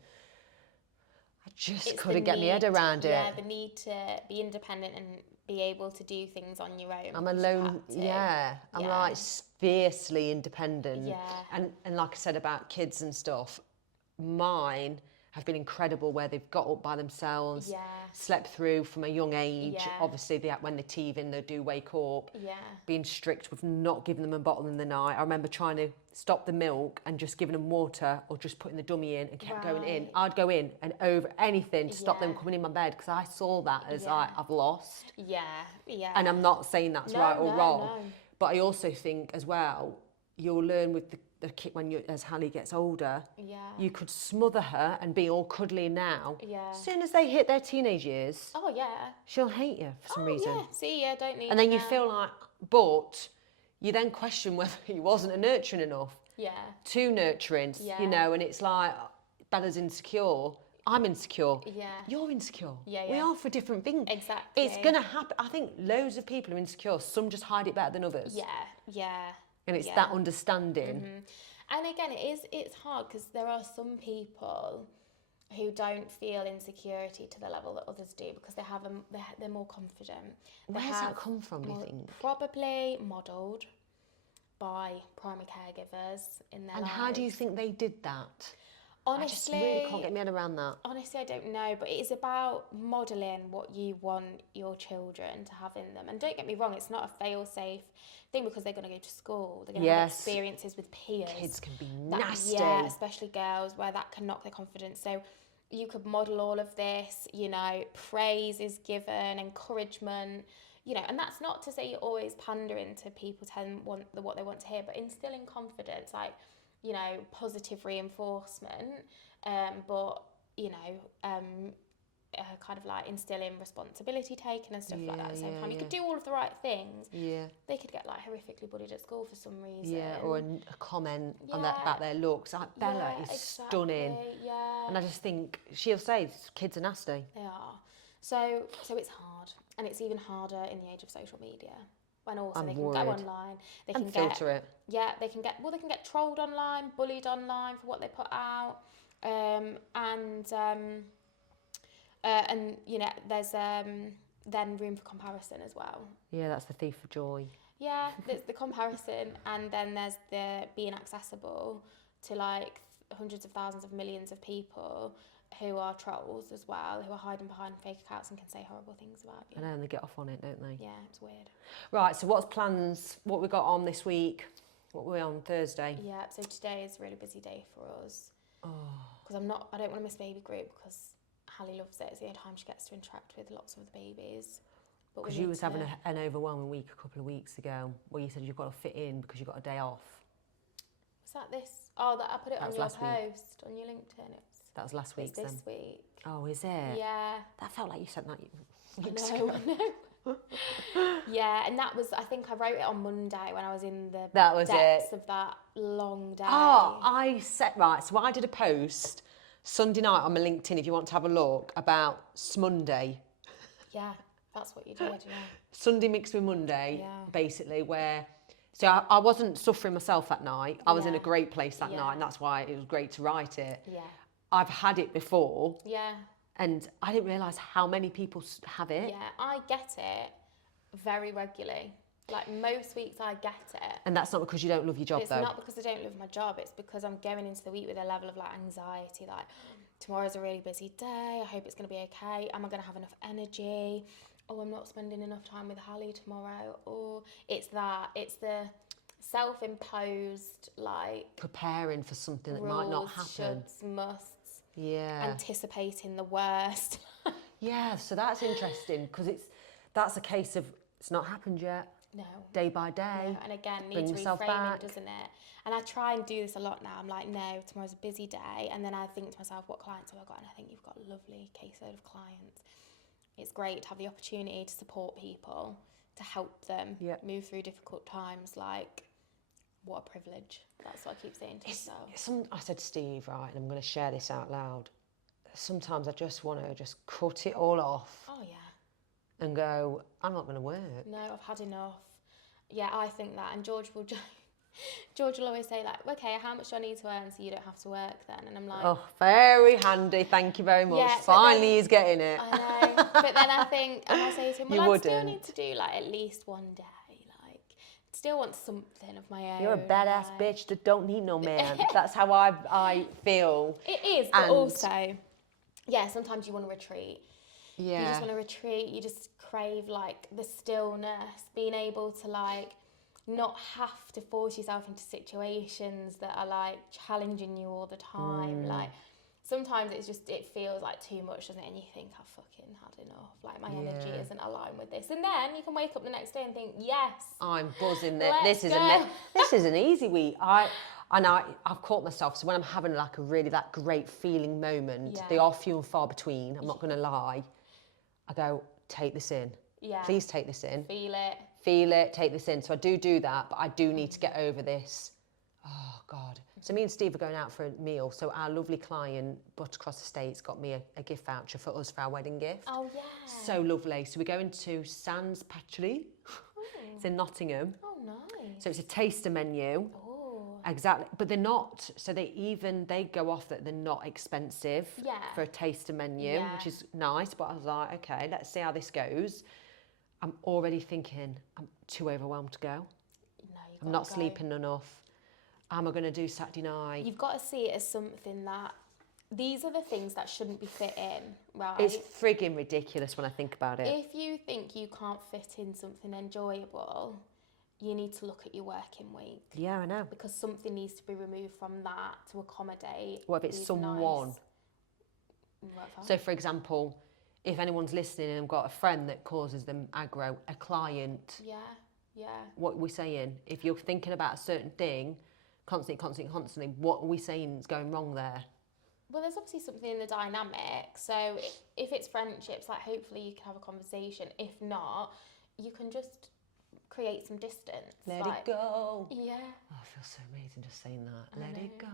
I just It's couldn't the get my head need- around Yeah, it. the need to be independent and be able to do things on your own. I'm because you alone. have to. Yeah, I'm Yeah. like fiercely independent. Yeah. And like I said about kids and stuff, mine have been incredible where they've got up by themselves, Yeah. slept through from a young age. Yeah. Obviously, when they're teething, they do wake up. Yeah. Being strict with not giving them a bottle in the night. I remember trying to stop the milk and just giving them water or just putting the dummy in and kept going in. Right. I'd go in and over anything to stop them Yeah. coming in my bed because I saw that as Yeah. like, I've lost. Yeah. Yeah. And I'm not saying that's No, right or no, wrong, no. but I also think as well, you'll learn with the kid as Hallie gets older, Yeah. you could smother her and be all cuddly now. Yeah. As soon as they hit their teenage years, Oh yeah. she'll hate you for some reason. Yeah. See, yeah, don't need. And then to you know. feel like, but you then question whether he wasn't nurturing enough, Yeah. too nurturing, Yeah. you know, and it's like, Bella's insecure, I'm insecure, Yeah. you're insecure. Yeah, We yeah. are for different things. Exactly. It's going to happen. I think loads of people are insecure. Some just hide it better than others. Yeah. Yeah. And it's yeah. that understanding. And again, it's hard because there are some people who don't feel insecurity to the level that others do because they're more confident. They Where's that have come from, you more- think? Probably modelled by primary caregivers in their And lives. how do you think they did that? I just Honestly, really can't get my head around that. honestly, I don't know, but it is about modelling what you want your children to have in them. And don't get me wrong, it's not a fail-safe thing because they're going to go to school. They're going to have Yes. experiences with peers. Kids can be that- nasty. Yeah, especially girls, where that can knock their confidence. So you could model all of this, you know, praise is given, encouragement, you know, and that's not to say you're always pandering to people telling what they want to hear, but instilling confidence, like, you know, positive reinforcement, but, you know, kind of like instilling responsibility taken and stuff like that at the same time. You could do all of the right things. Yeah. They could get like horrifically bullied at school for some reason. Yeah, or a comment on Yeah. about their looks. Like Bella Yeah, is exactly, stunning. Yeah. And I just think, she'll say, kids are nasty. They are. So it's hard. And it's even harder in the age of social media. When also I'm they can worried. go online. They And can filter get, it. Yeah, they can get trolled online, bullied online for what they put out. And you know, there's then room for comparison as well. Yeah, that's the thief of joy. Yeah, there's the comparison, and then there's the being accessible to like hundreds of thousands of millions of people who are trolls as well, who are hiding behind fake accounts and can say horrible things about you. I know, and they get off on it, don't they? Yeah, it's weird. Right, so what's plans? What we got on this week? What were we on Thursday? Yeah, so today is a really busy day for us. Oh, Because I don't want to miss baby group because Hallie loves it. It's the only time she gets to interact with lots of the babies. But we because you need was to- having an overwhelming week a couple of weeks ago where you said you've got to fit in because you've got a day off. Was that this? Oh, that I put it That on was your last week. post, on your LinkedIn. That was last It's week's then. this week. Oh, is it? Yeah. That felt like you said that I weeks know, ago. I know. Yeah, and that was, I think I wrote it on Monday when I was in the That was depths it. of that long day. Oh, I said, right, so I did a post Sunday night on my LinkedIn, if you want to have a look, about Smunday. Yeah, that's what you did, yeah. Sunday mixed with Monday, Yeah. basically, where... So I wasn't suffering myself that night. I was in a Yeah. great place that Yeah. night, and that's why it was great to write it. Yeah. I've had it before, Yeah. and I didn't realise how many people have it. Yeah, I get it very regularly. Like most weeks I get it. And that's not because you don't love your job, It's though. not because I don't love my job, it's because I'm going into the week with a level of like anxiety, like tomorrow's a really busy day, I hope it's going to be okay, am I going to have enough energy, oh, I'm not spending enough time with Hallie tomorrow, or it's the self-imposed like Preparing for something that rules, might not happen. shoulds, musts, Yeah. anticipating the worst. Yeah, so that's interesting because that's a case of it's not happened yet, No. day by day. No, and again, Bring needs yourself reframing, back. doesn't it? And I try and do this a lot now. I'm like, no, tomorrow's a busy day. And then I think to myself, what clients have I got? And I think you've got a lovely caseload of clients. It's great to have the opportunity to support people, to help them Yep. move through difficult times. Like, what a privilege. That's what I keep saying to myself. I said to Steve, right, and I'm going to share this out loud. Sometimes I just want to just cut it all off. Oh, yeah. And go, I'm not going to work. No, I've had enough. Yeah, I think that. And George will always say, like, okay, how much do I need to earn so you don't have to work then? And I'm like... Oh, very handy. Thank you very much. Yeah, Finally, he's getting it. I know. But then I think, and I say to him, well, I still need to do, like, at least one day. Like, still want something of my own. You're a badass bitch that don't need no man. That's how I feel. It is, but also, yeah, sometimes you want to retreat. Yeah. You just want to retreat. You just crave, like, the stillness, being able to, like, not have to force yourself into situations that are, like, challenging you all the time. Like, sometimes it feels like too much, doesn't it? And you think, I've fucking had enough. Like, my energy isn't aligned with this. And then you can wake up the next day and think, yes, I'm buzzing. This is an easy week. I've caught myself. So when I'm having, like, a really, that great feeling moment, they are few and far between. I'm not going to lie. I go, take this in. Yeah. Please take this in. Feel it. Feel it, take this in. So I do that, but I do need to get over this. Oh, God. So me and Steve are going out for a meal. So our lovely client, Buttercross Estates, got me a gift voucher for us for our wedding gift. Oh, yeah. So lovely. So we're going to Sans Patchouli. It's in Nottingham. Oh, nice. So it's a taster menu. Oh. Exactly. But they're not, so they go off that they're not expensive for a taster menu, which is nice. But I was like, okay, let's see how this goes. I'm already thinking, I'm too overwhelmed to go. No, I'm not sleeping enough. Am I going to do Saturday night? You've got to see it as something that, these are the things that shouldn't be fit in, right? It's frigging ridiculous when I think about it. If you think you can't fit in something enjoyable, you need to look at your working week. Yeah, I know. Because something needs to be removed from that to accommodate. What if it's someone? So, for example, if anyone's listening and I've got a friend that causes them aggro, a client. Yeah. What are we saying? If you're thinking about a certain thing, constantly, what are we saying is going wrong there? Well, there's obviously something in the dynamic. So if it's friendships, like, hopefully you can have a conversation. If not, you can just create some distance. Let it go. Yeah. Oh, I feel so amazing just saying that. Let it go.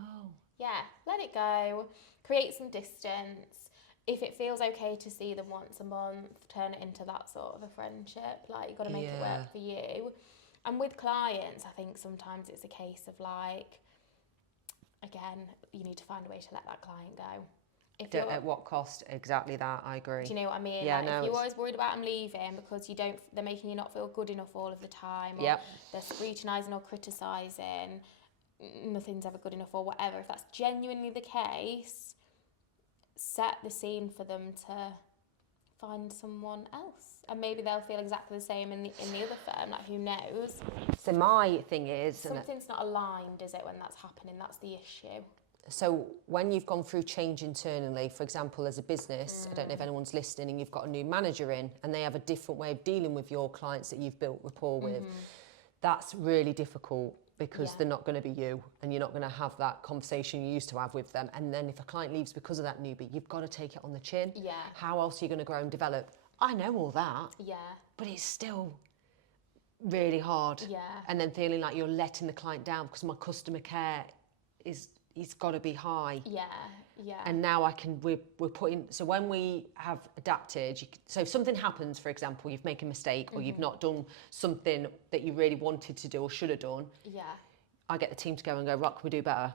Yeah, let it go. Create some distance. If it feels okay to see them once a month, turn it into that sort of a friendship. Like, you've got to make it work for you. And with clients, I think sometimes it's a case of, like, again, you need to find a way to let that client go. At what cost? Exactly that, I agree. Do you know what I mean? Yeah, like, no, if you're always worried about them leaving because they're making you not feel good enough all of the time, or they're scrutinising or criticising, nothing's ever good enough or whatever, if that's genuinely the case, set the scene for them to find someone else. And maybe they'll feel exactly the same in the other firm, like, who knows? So my thing is... Something's not aligned, is it, when that's happening? That's the issue. So when you've gone through change internally, for example, as a business, I don't know if anyone's listening, and you've got a new manager in and they have a different way of dealing with your clients that you've built rapport with, that's really difficult because they're not going to be you and you're not going to have that conversation you used to have with them. And then if a client leaves because of that newbie, you've got to take it on the chin. Yeah. How else are you going to grow and develop? I know all that. Yeah. But it's still really hard. Yeah. And then feeling like you're letting the client down because my customer care it's got to be high. Yeah. And now we're putting, so when we have adapted, so if something happens, for example, you've made a mistake or you've not done something that you really wanted to do or should have done. Yeah. I get the team to go and go, right, can we do better?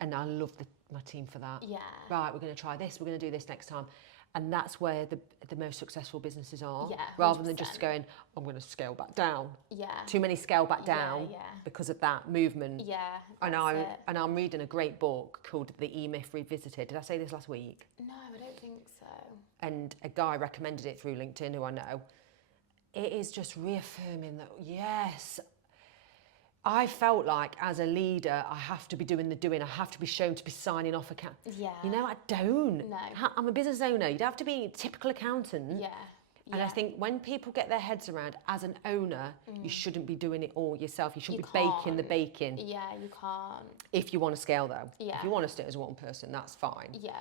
And I love my team for that. Yeah. Right, we're going to try this, we're going to do this next time. And that's where the most successful businesses are. Yeah, 100%. Rather than just going, I'm going to scale back down. Yeah. Too many scale back down because of that movement. Yeah. And I'm reading a great book called The E-Myth Revisited. Did I say this last week? No, I don't think so. And a guy recommended it through LinkedIn who I know. It is just reaffirming that, yes, I felt like as a leader, I have to be doing the doing. I have to be shown to be signing off account. Yeah. You know, I don't. No. I'm a business owner. You'd have to be a typical accountant. Yeah. And I think when people get their heads around, as an owner, you shouldn't be doing it all yourself. You shouldn't be baking the bacon. Yeah, you can't. If you want to scale, though. Yeah. If you want to stay as one person, that's fine. Yeah.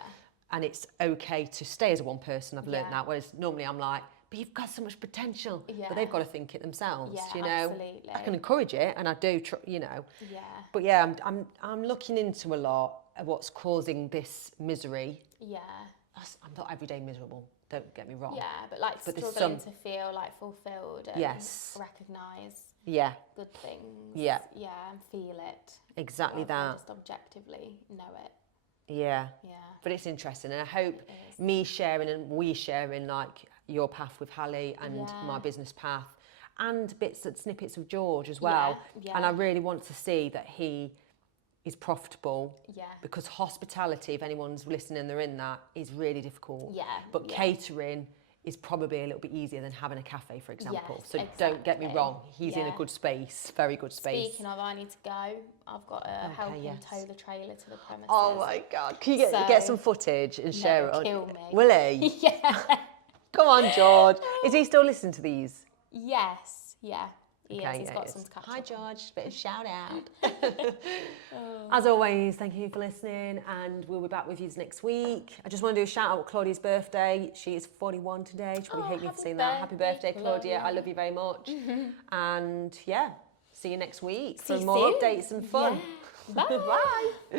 And it's okay to stay as one person. I've learned that. Whereas normally I'm like, but you've got so much potential. Yeah. But they've got to think it themselves, Yeah, you know. absolutely. I can encourage it, and I do, you know. Yeah. But yeah, I'm looking into a lot of what's causing this misery. Yeah. I'm not everyday miserable. Don't get me wrong. Yeah, but like But there's struggling to feel like fulfilled and Yes. recognise Yeah, good things. Yeah. Yeah, and feel it. exactly rather than that. just objectively know it. Yeah. Yeah. But it's interesting, and I hope It is. me sharing and we sharing like your path with Hallie and Yeah. my business path, and bits and snippets of George as well. Yeah. And I really want to see that he is profitable, Yeah. because hospitality, if anyone's listening and they're in that, is really difficult. Yeah. But yeah. catering is probably a little bit easier than having a cafe, for example. Yes, So don't get me exactly. wrong, he's in a Yeah. good space, very good space. Speaking of, I need to go. I've got to help him yes. tow the trailer to the premises. Oh my God, can you get So- some footage and share it on? Kill me. Will he? Yeah. Come on, George. Is he still listening to these? Yes. Yeah. He Okay, is. He's yeah, got he some is. to catch Hi, up on. George. Bit of shout out. As always, thank you for listening, and we'll be back with you next week. I just want to do a shout out at Claudia's birthday. She is 41 today. She probably hate me for happy saying that. Happy birthday, birthday, Claudia. I Claudia. love you very much. And yeah, see you next week See for you more soon. updates and fun. Yeah. Bye. Bye.